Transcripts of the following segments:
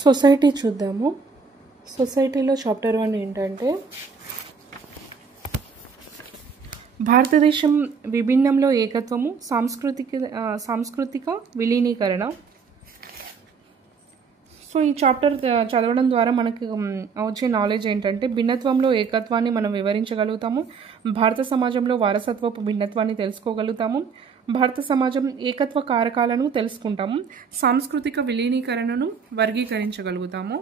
Society చూద్దాము. సొసైటీలో chapter 1 ఏంటంటే భారతదేశం విభిన్నంలో ఏకత్వము, సాంస్కృతిక విలీనీకరణ. సో ఈ చాప్టర్ చదవడం ద్వారా మనకి వచ్చే నాలెడ్జ్ ఏంటంటే భిన్నత్వంలో ఏకత్వాన్ని మనం వివరించగలుగుతాము, భారత సమాజంలో వారసత్వపు భిన్నత్వాన్ని తెలుసుకోగలుగుతాము, భారత సమాజం ఏకత్వ కారకాలను తెలుసుకుంటాము, సాంస్కృతిక విలీనీకరణను వర్గీకరించగలుగుతాము.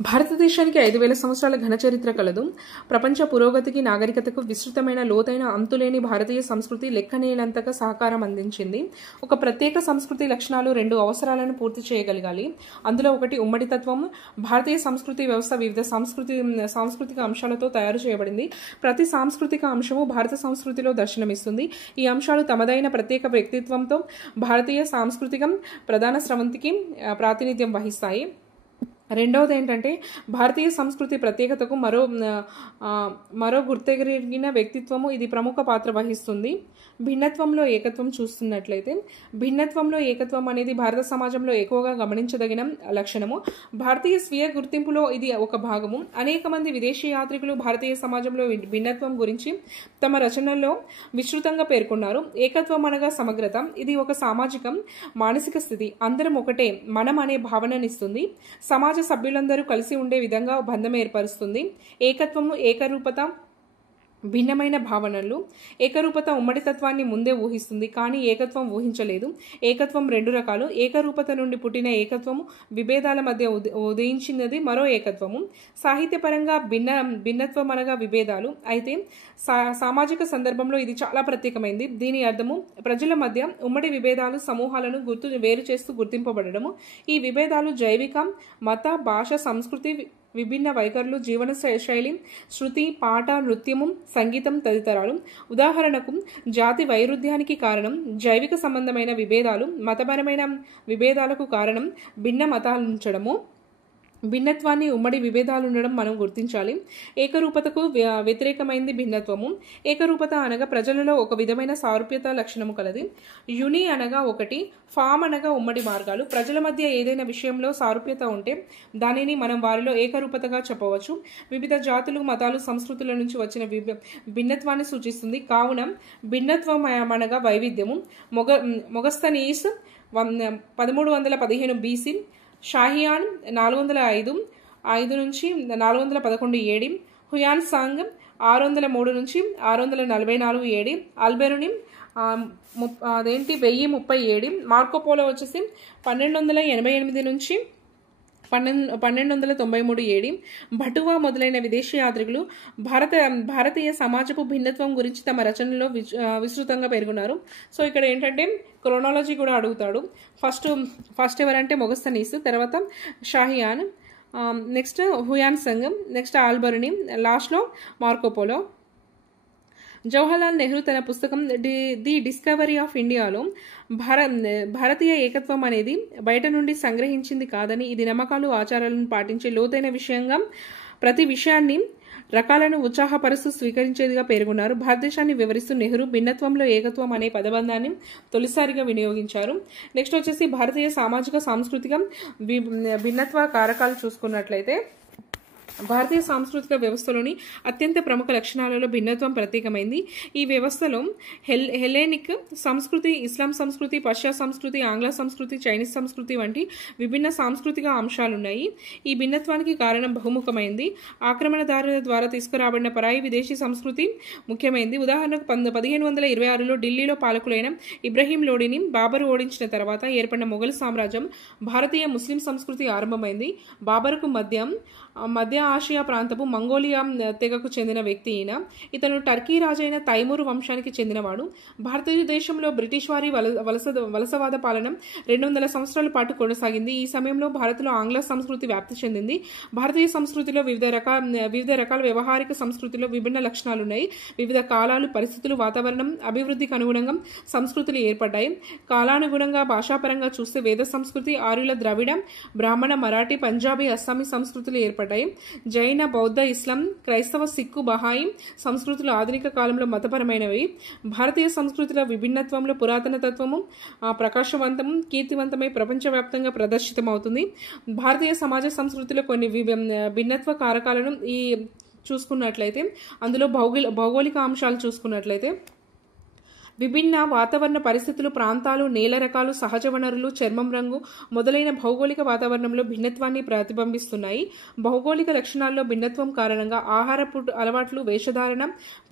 భారతదేశానికి 5000 సంవత్సరాల ఘన చరిత్ర కలదు. ప్రపంచ పురోగతికి, నాగరికతకు విస్తృతమైన లోతైన అంతులేని భారతీయ సంస్కృతి లెక్కనేలంతగా సహకారం అందించింది. ఒక ప్రత్యేక సంస్కృతి లక్షణాలు 2 అవసరాలను పూర్తి చేయగలగాలి. అందులో ఒకటి ఉమ్మడితత్వం. భారతీయ సంస్కృతి వ్యవస్థ వివిధ సాంస్కృతిక అంశాలతో తయారు చేయబడింది. ప్రతి సాంస్కృతిక అంశము భారత సంస్కృతిలో దర్శనమిస్తుంది. ఈ అంశాలు తమదైన ప్రత్యేక వ్యక్తిత్వంతో భారతీయ సాంస్కృతికం ప్రధాన స్రవంతికి ప్రాతినిధ్యం వహిస్తాయి. రెండవది ఏంటంటే భారతీయ సంస్కృతి ప్రత్యేకతకు మరో గుర్తెరిగిన వ్యక్తిత్వము ఇది ప్రముఖ పాత్ర వహిస్తుంది. భిన్నత్వంలో ఏకత్వం చూస్తున్నట్లయితే భిన్నత్వంలో ఏకత్వం అనేది భారత సమాజంలో ఎక్కువగా గమనించదగిన లక్షణము. భారతీయ స్వీయ గుర్తింపులో ఇది ఒక భాగము. అనేక మంది విదేశీ యాత్రికులు భారతీయ సమాజంలో భిన్నత్వం గురించి తమ రచనల్లో విస్తృతంగా పేర్కొన్నారు. ఏకత్వం అనగా సమగ్రత. ఇది ఒక సామాజిక మానసిక స్థితి. అందరం ఒకటే మనం అనే భావననిస్తుంది. సమాజ సభ్యులందరూ కలిసి ఉండే విధంగా బంధం ఏర్పరుస్తుంది. ఏకత్వము, ఏకరూపత భిన్నమైన భావనలు. ఏకరూపత ఉమ్మడితత్వాన్ని ముందే ఊహిస్తుంది, కానీ ఏకత్వం ఊహించలేదు. ఏకత్వం 2 రకాలు. ఏకరూపత నుండి పుట్టిన ఏకత్వము విభేదాల మధ్య ఉదయించినది మరో ఏకత్వము. సాహిత్యపరంగా భిన్నత్వం అనగా విభేదాలు. అయితే సామాజిక సందర్భంలో ఇది చాలా ప్రత్యేకమైంది. దీని అర్థము ప్రజల మధ్య ఉమ్మడి విభేదాలు సమూహాలను వేరు చేస్తూ గుర్తింపబడము. ఈ విభేదాలు జైవిక, మత, భాష, సంస్కృతి, విభిన్న వైఖరులు, జీవన శైలి, శృతి, పాట, నృత్యము, సంగీతం తదితరాలు. ఉదాహరణకు జాతి వైరుధ్యానికి కారణం జైవిక సంబంధమైన విభేదాలు, మతపరమైన విభేదాలకు కారణం భిన్న మతాలుంచడము. భిన్నత్వాన్ని ఉమ్మడి విభేదాలు ఉండడం మనం గుర్తించాలి. ఏకరూపతకు వ్యతిరేకమైంది భిన్నత్వము. ఏకరూపత అనగా ప్రజలలో ఒక విధమైన సారూప్యత లక్షణము కలది. యుని అనగా ఒకటి, ఫామ్ అనగా ఉమ్మడి మార్గాలు. ప్రజల మధ్య ఏదైనా విషయంలో సారూప్యత ఉంటే దానిని మనం వారిలో ఏకరూపతగా చెప్పవచ్చు. వివిధ జాతులు, మతాలు, సంస్కృతుల నుంచి వచ్చిన భిన్నత్వాన్ని సూచిస్తుంది. కావున భిన్నత్వం అనగా వైవిధ్యము. మొగస్తనీస్ 1315 BC, షాహియాన్ 405 నుంచి 411 AD, హుయాన్ సాంగ్ 603 నుంచి 644 AD, అల్బెరుని 1030 AD, మార్కోపోలో వచ్చేసి 1288 నుంచి 1293 AD. భటువా మొదలైన విదేశీ యాత్రికులు భారతీయ సమాజపు భిన్నత్వం గురించి తమ రచనలో విస్తృతంగా పేర్కొన్నారు. సో ఇక్కడ ఏంటంటే క్రోనాలజీ కూడా అడుగుతాడు. ఫస్ట్ ఎవరంటే మొగస్తనీస్, తర్వాత షాహియాన్, నెక్స్ట్ హుయాన్ సంగ్, నెక్స్ట్ ఆల్బర్ని, లాస్ట్లో మార్కోపోలో. జవహర్లాల్ నెహ్రూ తన పుస్తకం ది డిస్కవరీ ఆఫ్ ఇండియాలో భారతీయ ఏకత్వం అనేది బయట నుండి సంగ్రహించింది కాదని, ఇది నమ్మకాలు, ఆచారాలను పాటించే లోతైన విషయంగా ప్రతి విషయాన్ని రకాలను ఉత్సాహపరుస్తూ స్వీకరించేదిగా పేర్కొన్నారు. భారతదేశాన్ని వివరిస్తూ నెహ్రూ భిన్నత్వంలో ఏకత్వం అనే పదబంధాన్ని తొలిసారిగా వినియోగించారు. నెక్స్ట్ వచ్చేసి భారతీయ సామాజిక సాంస్కృతిక భిన్నత్వ కారకాలు చూసుకున్నట్లయితే భారతీయ సాంస్కృతిక వ్యవస్థలోని అత్యంత ప్రముఖ లక్షణాలలో భిన్నత్వం ప్రత్యేకమైంది. ఈ వ్యవస్థలో హెలెనిక్ సంస్కృతి, ఇస్లాం సంస్కృతి, పర్షియా సంస్కృతి, ఆంగ్ల సంస్కృతి, చైనీస్ సంస్కృతి వంటి విభిన్న సాంస్కృతిక అంశాలున్నాయి. ఈ భిన్నత్వానికి కారణం బహుముఖమైంది. ఆక్రమణదారుల ద్వారా తీసుకురాబడిన పరాయి విదేశీ సంస్కృతి ముఖ్యమైంది. ఉదాహరణకు 1526లో ఢిల్లీలో పాలకులైన ఇబ్రహీం లోడిని బాబరు ఓడించిన తర్వాత ఏర్పడిన మొఘల్ సామ్రాజ్యం భారతీయ ముస్లిం సంస్కృతి ఆరంభమైంది. బాబరుకు మధ్య ఆసియా ప్రాంతపు మంగోలియా తెగకు చెందిన వ్యక్తి ఈయన. ఇతను టర్కీ రాజైన తైమూరు వంశానికి చెందినవాడు. భారతదేశంలో బ్రిటిష్ వారి వలసవాద పాలన 200 సంవత్సరాల పాటు కొనసాగింది. ఈ సమయంలో భారత్లో ఆంగ్ల సంస్కృతి వ్యాప్తి చెందింది. భారతీయ సంస్కృతిలో వివిధ రకాల వ్యవహారిక సంస్కృతిలో విభిన్న లక్షణాలున్నాయి. వివిధ కాలాలు, పరిస్థితులు, వాతావరణం, అభివృద్ధికి అనుగుణంగా సంస్కృతులు ఏర్పడ్డాయి. కాలానుగుణంగా భాషాపరంగా చూస్తే వేద సంస్కృతి, ఆర్యుల ద్రవిడ, బ్రాహ్మణ, మరాఠీ, పంజాబీ, అస్సామీ సంస్కృతులు ఏర్పడ్డాయి. జైన, బౌద్ధ, ఇస్లాం, క్రైస్తవ, సిక్కు, బహాయి సంస్కృతులు ఆధునిక కాలంలో మతపరమైనవి. భారతీయ సంస్కృతిలో విభిన్నత్వంలో పురాతన తత్వము ప్రకాశవంతము, కీర్తివంతమై ప్రపంచవ్యాప్తంగా ప్రదర్శితమవుతుంది. భారతీయ సమాజ సంస్కృతిలో కొన్ని భిన్నత్వ కారకాలను చూసుకున్నట్లయితే అందులో భౌగోళిక అంశాలు చూసుకున్నట్లయితే విభిన్న వాతావరణ పరిస్థితులు, ప్రాంతాలు, నేల రకాలు, సహజ వనరులు, చర్మం రంగు మొదలైన భౌగోళిక వాతావరణంలో భిన్నత్వాన్ని ప్రతిబింబిస్తున్నాయి. భౌగోళిక లక్షణాల్లో భిన్నత్వం కారణంగా ఆహారపు అలవాట్లు, వేషధారణ,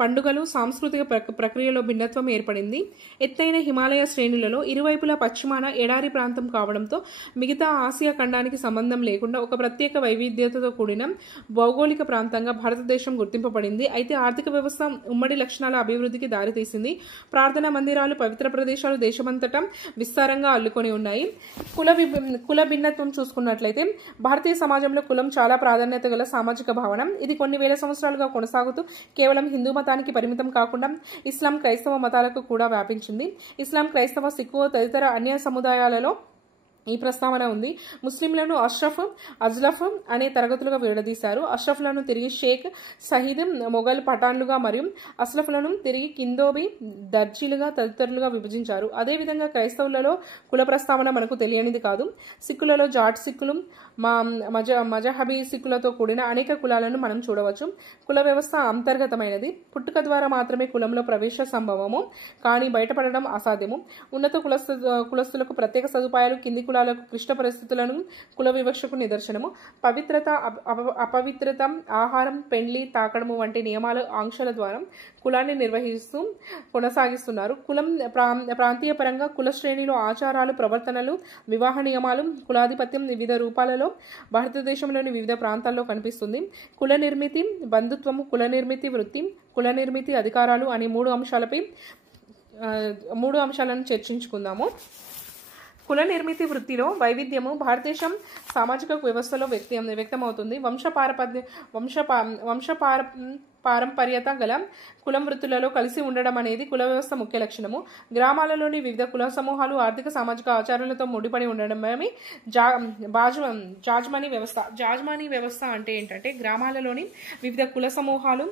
పండుగలు, సాంస్కృతిక ప్రక్రియలో భిన్నత్వం ఏర్పడింది. ఎత్తైన హిమాలయ శ్రేణులలో ఇరువైపులా పశ్చిమాన ఎడారి ప్రాంతం కావడంతో మిగతా ఆసియా ఖండానికి సంబంధం లేకుండా ఒక ప్రత్యేక వైవిధ్యతతో కూడిన భౌగోళిక ప్రాంతంగా భారతదేశం గుర్తింపబడింది. అయితే ఆర్థిక వ్యవస్థ ఉమ్మడి లక్షణాల అభివృద్ధికి దారితీసింది. ప్రార్థనా మందిరాలు, పవిత్ర ప్రదేశాలు దేశమంతటా విస్తారంగా అల్లుకొని ఉన్నాయి. కుల భిన్నత్వం చూసుకున్నట్లయితే భారతీయ సమాజంలో కులం చాలా ప్రాధాన్యత గల సామాజిక భావన. ఇది కొన్ని వేల సంవత్సరాలుగా కొనసాగుతూ కేవలం హిందూ మతానికి పరిమితం కాకుండా ఇస్లాం, క్రైస్తవ మతాలకు కూడా వ్యాపించింది. ఇస్లాం, క్రైస్తవ, సిక్కు తదితర అన్య సముదాయాలలో ఈ ప్రస్తావన ఉంది. ముస్లింలను అష్రఫ్, అజ్లఫ్ అనే తరగతులుగా విడదీశారు. అష్రఫ్లను తిరిగి షేక్, సహీద్, మొఘల్, పఠాన్లుగా మరియు అస్లఫ్లను తిరిగి కిందోబి, దర్జీలుగా తదితరులుగా విభజించారు. అదేవిధంగా క్రైస్తవులలో కుల ప్రస్తావన మనకు తెలియనిది కాదు. సిక్కులలో జాట్ సిక్కులు, మజహబీ సిక్కులతో కూడిన అనేక కులాలను మనం చూడవచ్చు. కుల వ్యవస్థ అంతర్గతమైనది. పుట్టుక ద్వారా మాత్రమే కులంలో ప్రవేశ సంభవము, కానీ బయటపడడం అసాధ్యము. ఉన్నత కులస్తులకు ప్రత్యేక సదుపాయాలు, కింది కులాలకు క్లిష్ట పరిస్థితులను కుల వివక్షకు నిదర్శనము. పవిత్రత, అపవిత్రత, ఆహారం, పెండ్లి, తాకడము వంటి నియమాలు, ఆంక్షల ద్వారా కులాన్ని నిర్వహిస్తూ కొనసాగిస్తున్నారు. కులం ప్రాంతీయ పరంగా కుల శ్రేణిలో ఆచారాలు, ప్రవర్తనలు, వివాహ నియమాలు, కులాధిపత్యం వివిధ రూపాలలో భారతదేశంలోని వివిధ ప్రాంతాల్లో కనిపిస్తుంది. కుల నిర్మితి, బంధుత్వము, కుల నిర్మితి వృత్తి, కుల నిర్మితి అధికారాలు అనే మూడు అంశాలను చర్చించుకుందాము. కుల నిర్మితి వృత్తిలో వైవిధ్యము భారతదేశం సామాజిక వ్యవస్థలో వ్యక్తమవుతుంది. పారంపర్యత గల కులం వృత్తులలో కలిసి ఉండడం అనేది కుల వ్యవస్థ ముఖ్య లక్షణము. గ్రామాలలోని వివిధ కుల సమూహాలు ఆర్థిక, సామాజిక ఆచారాలతో ముడిపడి ఉండడం జాజ్మానీ వ్యవస్థ. జాజ్మానీ వ్యవస్థ అంటే ఏంటంటే గ్రామాలలోని వివిధ కుల సమూహాలు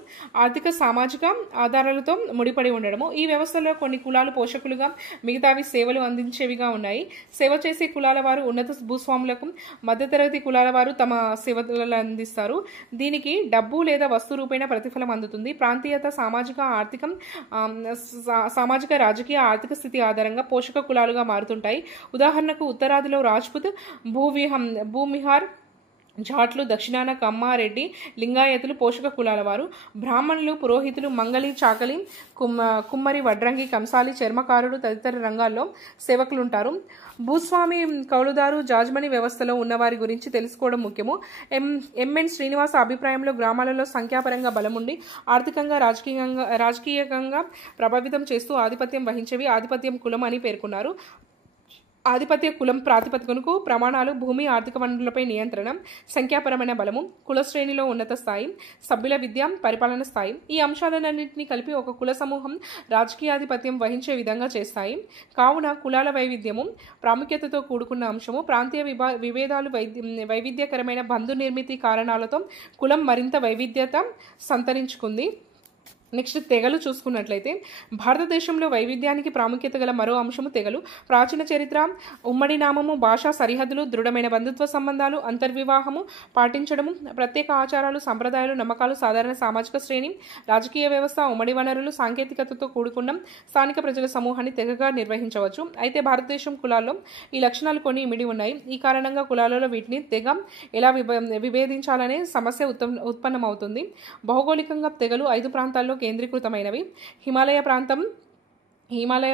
ఆర్థిక, సామాజిక ఆధారాలతో ముడిపడి ఉండడము. ఈ వ్యవస్థలో కొన్ని కులాలు పోషకులుగా, మిగతావి సేవలు అందించేవిగా ఉన్నాయి. సేవ చేసే కులాల వారు ఉన్నత భూస్వాములకు, మధ్యతరగతి కులాల వారు తమ సేవలను అందిస్తారు. దీనికి డబ్బు లేదా వస్తు రూపేణ ప్రతిఫలం అందుతుంది. ప్రాంతీయత, సామాజిక, రాజకీయ, ఆర్థిక స్థితి ఆధారంగా పోషక కులాలుగా మారుతుంటాయి. ఉదాహరణకు ఉత్తరాదిలో రాజ్పుత్, భూమిహార్, జాట్లు, దక్షిణాన కమ్మ, రెడ్డి, లింగాయతులు పోషక కులాల వారు. బ్రాహ్మణులు, పురోహితులు, మంగలి, చాకలి, కుమ్మరి, వడ్రంగి, కంసాలి, చర్మకారుడు తదితర రంగాల్లో సేవకులుంటారు. భూస్వామి, కౌలుదారు, జాజ్మనీ వ్యవస్థలో ఉన్నవారి గురించి తెలుసుకోవడం ముఖ్యము. ఎంఎన్ శ్రీనివాస అభిప్రాయంలో గ్రామాలలో సంఖ్యాపరంగా బలముండి ఆర్థికంగా, రాజకీయంగా ప్రభావితం చేస్తూ ఆధిపత్యం వహించేవి ఆధిపత్యం కులం అని పేర్కొన్నారు. ఆధిపత్య కులం ప్రాతిపదికనకు ప్రమాణాలు, భూమి, ఆర్థిక వనరులపై నియంత్రణ, సంఖ్యాపరమైన బలము, కుల శ్రేణిలో ఉన్నత స్థాయి, సభ్యుల విద్య, పరిపాలన స్థాయి, ఈ అంశాలన్నింటినీ కలిపి ఒక కుల సమూహం రాజకీయాధిపత్యం వహించే విధంగా చేస్తాయి. కావున కులాల వైవిధ్యము ప్రాముఖ్యతతో కూడుకున్న అంశము. ప్రాంతీయ విభేదాలు, వైవిధ్యకరమైన బంధు నిర్మితి కారణాలతో కులం మరింత వైవిధ్యత సంతరించుకుంది. నెక్స్ట్ తెగలు చూసుకున్నట్లయితే భారతదేశంలో వైవిధ్యానికి ప్రాముఖ్యత గల మరో అంశము తెగలు. ప్రాచీన చరిత్ర, ఉమ్మడి నామము, భాషా సరిహద్దులు, దృఢమైన బంధుత్వ సంబంధాలు, అంతర్వివాహము పాటించడము, ప్రత్యేక ఆచారాలు, సంప్రదాయాలు, నమ్మకాలు, సాధారణ సామాజిక శ్రేణి, రాజకీయ వ్యవస్థ, ఉమ్మడి వనరులు, సాంకేతికతతో కూడుకున్న స్థానిక ప్రజల సమూహాన్ని తెగగా నిర్వహించవచ్చు. అయితే భారతదేశం కులాల్లో ఈ లక్షణాలు కొన్ని ఇమిడి ఉన్నాయి. ఈ కారణంగా కులాలలో వీటిని తెగ ఎలా విభేదించాలనే సమస్య ఉత్పన్నమవుతుంది. భౌగోళికంగా తెగలు 5 ప్రాంతాల్లో కేంద్రీకృతమైనవి. హిమాలయ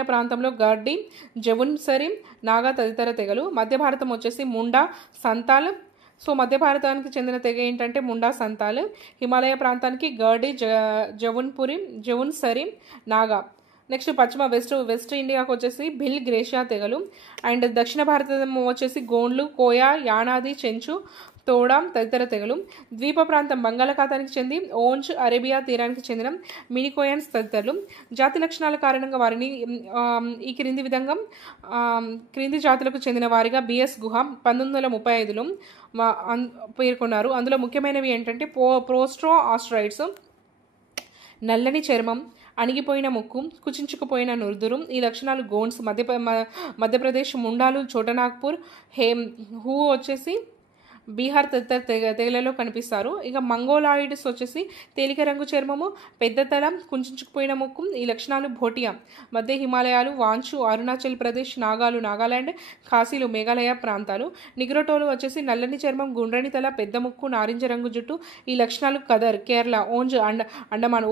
ప్రాంతంలో గడ్డి, జవున్సరి, నాగా తదితర తెగలు. మధ్య భారతం వచ్చేసి ముండా, సంతాల్. సో మధ్య భారతానికి చెందిన తెగ ఏంటంటే ముండా, సంతాల్. హిమాలయ ప్రాంతానికి గడ్డి, జవున్పురి, జవున్సరి, నాగా. నెక్స్ట్ పశ్చిమ వెస్ట్ ఇండియాకు వచ్చేసి భిల్, గ్రేషియా తెగలు. అండ్ దక్షిణ భారతం వచ్చేసి గోండ్లు, కోయా, యానాది, చెంచు, తోడా తదితర తెగలు. ద్వీప ప్రాంతం బంగాళాఖాతానికి చెంది ఓంజ్, అరేబియా తీరానికి చెందిన మినికోయన్స్ తదితరులు. జాతి లక్షణాల కారణంగా వారిని ఈ క్రింది జాతులకు చెందిన వారిగా బిఎస్ గుహ 1935లో పేర్కొన్నారు. అందులో ముఖ్యమైనవి ఏంటంటే ప్రోస్ట్రో ఆస్ట్రాయిడ్స్, నల్లని చర్మం, అణిగిపోయిన ముక్కు, కుచించుకుపోయిన నుదురు. ఈ లక్షణాలు గోండ్స్, మధ్యప్రదేశ్ ముండాలు, చోటనాగ్పూర్, హూ వచ్చేసి బీహార్ తదితర తెగలలో కనిపిస్తారు. ఇక మంగోలాయిడ్స్ వచ్చేసి తేలిక రంగు చర్మము, పెద్ద తల, కుంచుకుపోయిన ముక్కు. ఈ లక్షణాలు భోటియా, మధ్య హిమాలయాలు, వాంచు, అరుణాచల్ ప్రదేశ్, నాగాలాండ్, ఖాసీలు, మేఘాలయ ప్రాంతాలు. నిగ్రోటోలు వచ్చేసి నల్లని చర్మం, గుండ్రని తల, పెద్ద ముక్కు, నారింజ రంగు జుట్టు. ఈ లక్షణాలు కదర్, కేరళ, ఓంజ్, అండమాన్,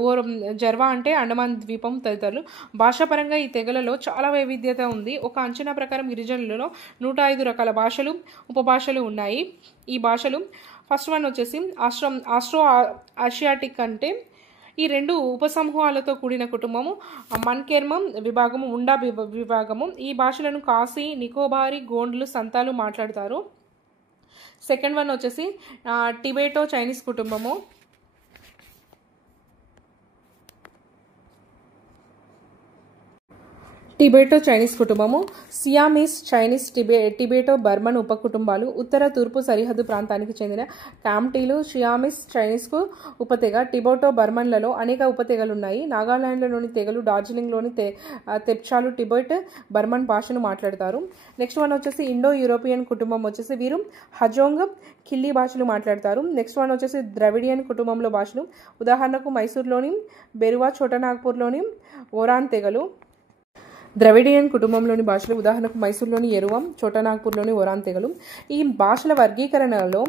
జర్వా అంటే అండమాన్ ద్వీపం తదితరులు. భాషాపరంగా ఈ తెగలలో చాలా వైవిధ్యత ఉంది. ఒక అంచనా ప్రకారం గిరిజనులలో 105 రకాల భాషలు, ఉపభాషలు ఉన్నాయి. ఈ భాషలు ఫస్ట్ వన్ వచ్చేసి ఆస్ట్రో ఆసియాటిక్ అంటే ఈ 2 ఉపసమూహాలతో కూడిన కుటుంబము, మన్కెర్మం విభాగము, ఉండా విభాగము. ఈ భాషలను కాశీ, నికోబారి, గోండ్లు, సంతాలు మాట్లాడతారు. సెకండ్ వన్ వచ్చేసి టిబెటో చైనీస్ కుటుంబము. టిబెటో చైనీస్ కుటుంబము, సియామీస్ చైనీస్, టిబెటో బర్మన్ ఉపకుటుంబాలు. ఉత్తర తూర్పు సరిహద్దు ప్రాంతానికి చెందిన కామ్టీలు సియామీస్ చైనీస్కు ఉపతెగ. టిబెటో బర్మన్లలో అనేక ఉపతెగలున్నాయి. నాగాలాండ్లోని తెగలు, డార్జిలింగ్లోని తెప్చాలు టిబెట్ బర్మన్ భాషను మాట్లాడతారు. నెక్స్ట్ వన్ వచ్చేసి ఇండో యూరోపియన్ కుటుంబం వచ్చేసి వీరు హజోంగ్, కిల్లీ భాషలు మాట్లాడతారు. నెక్స్ట్ వన్ వచ్చేసి ద్రవిడియన్ కుటుంబంలో భాషలు. ఉదాహరణకు మైసూర్లోని బెరువా, చోటనాగ్పూర్లోని ఓరాన్ తెగలు. ద్రవిడియన్ కుటుంబంలోని భాషలు ఉదాహరణకు మైసూర్లోని ఎరువం, చోటనాగ్పూర్లోని ఓరాన్ తెగలు. ఈ భాషల వర్గీకరణలో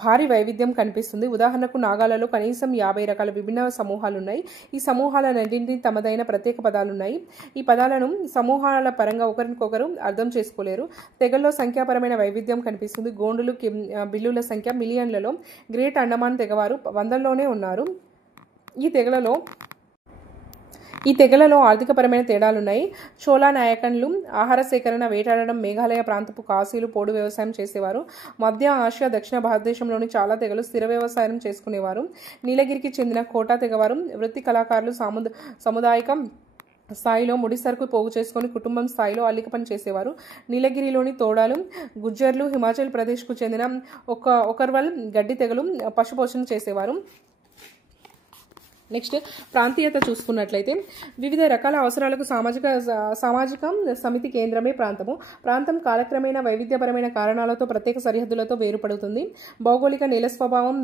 భారీ వైవిధ్యం కనిపిస్తుంది. ఉదాహరణకు నాగాలలో కనీసం 50 రకాల విభిన్న సమూహాలు ఉన్నాయి. ఈ సమూహాలన్నింటినీ తమదైన ప్రత్యేక పదాలున్నాయి. ఈ పదాలను సమూహాల పరంగా ఒకరికొకరు అర్థం చేసుకోలేరు. తెగల్లో సంఖ్యాపరమైన వైవిధ్యం కనిపిస్తుంది. గోండులు, బిల్లుల సంఖ్య మిలియన్లలో. గ్రేట్ అండమాన్ తెగవారు 100లోనే ఉన్నారు. ఈ తెగలలో ఆర్థికపరమైన తేడాలున్నాయి. చోళా నాయకన్లు ఆహార సేకరణ, వేటాడడం. మేఘాలయ ప్రాంతపు కాశీలు పోడు వ్యవసాయం చేసేవారు. మధ్య ఆసియా, దక్షిణ భారతదేశంలోని చాలా తెగలు స్థిర వ్యవసాయం చేసుకునేవారు. నీలగిరికి చెందిన కోటా తెగవారు వృత్తి కళాకారులు. సముదాయిక స్థాయిలో ముడి సరుకు పోగు చేసుకుని కుటుంబం స్థాయిలో అల్లిక పని చేసేవారు. నీలగిరిలోని తోడాలు, గుజ్జర్లు, హిమాచల్ ప్రదేశ్కు చెందిన ఒకర్వల్ గడ్డి తెగలు పశుపోషణ చేసేవారు. నెక్స్ట్ ప్రాంతీయత చూసుకున్నట్లయితే వివిధ రకాల అవసరాలకు సామాజిక సమితి కేంద్రమే ప్రాంతము. ప్రాంతం కాలక్రమేణా వైవిధ్యపరమైన కారణాలతో ప్రత్యేక సరిహద్దులతో వేరుపడుతుంది. భౌగోళిక నేల స్వభావం,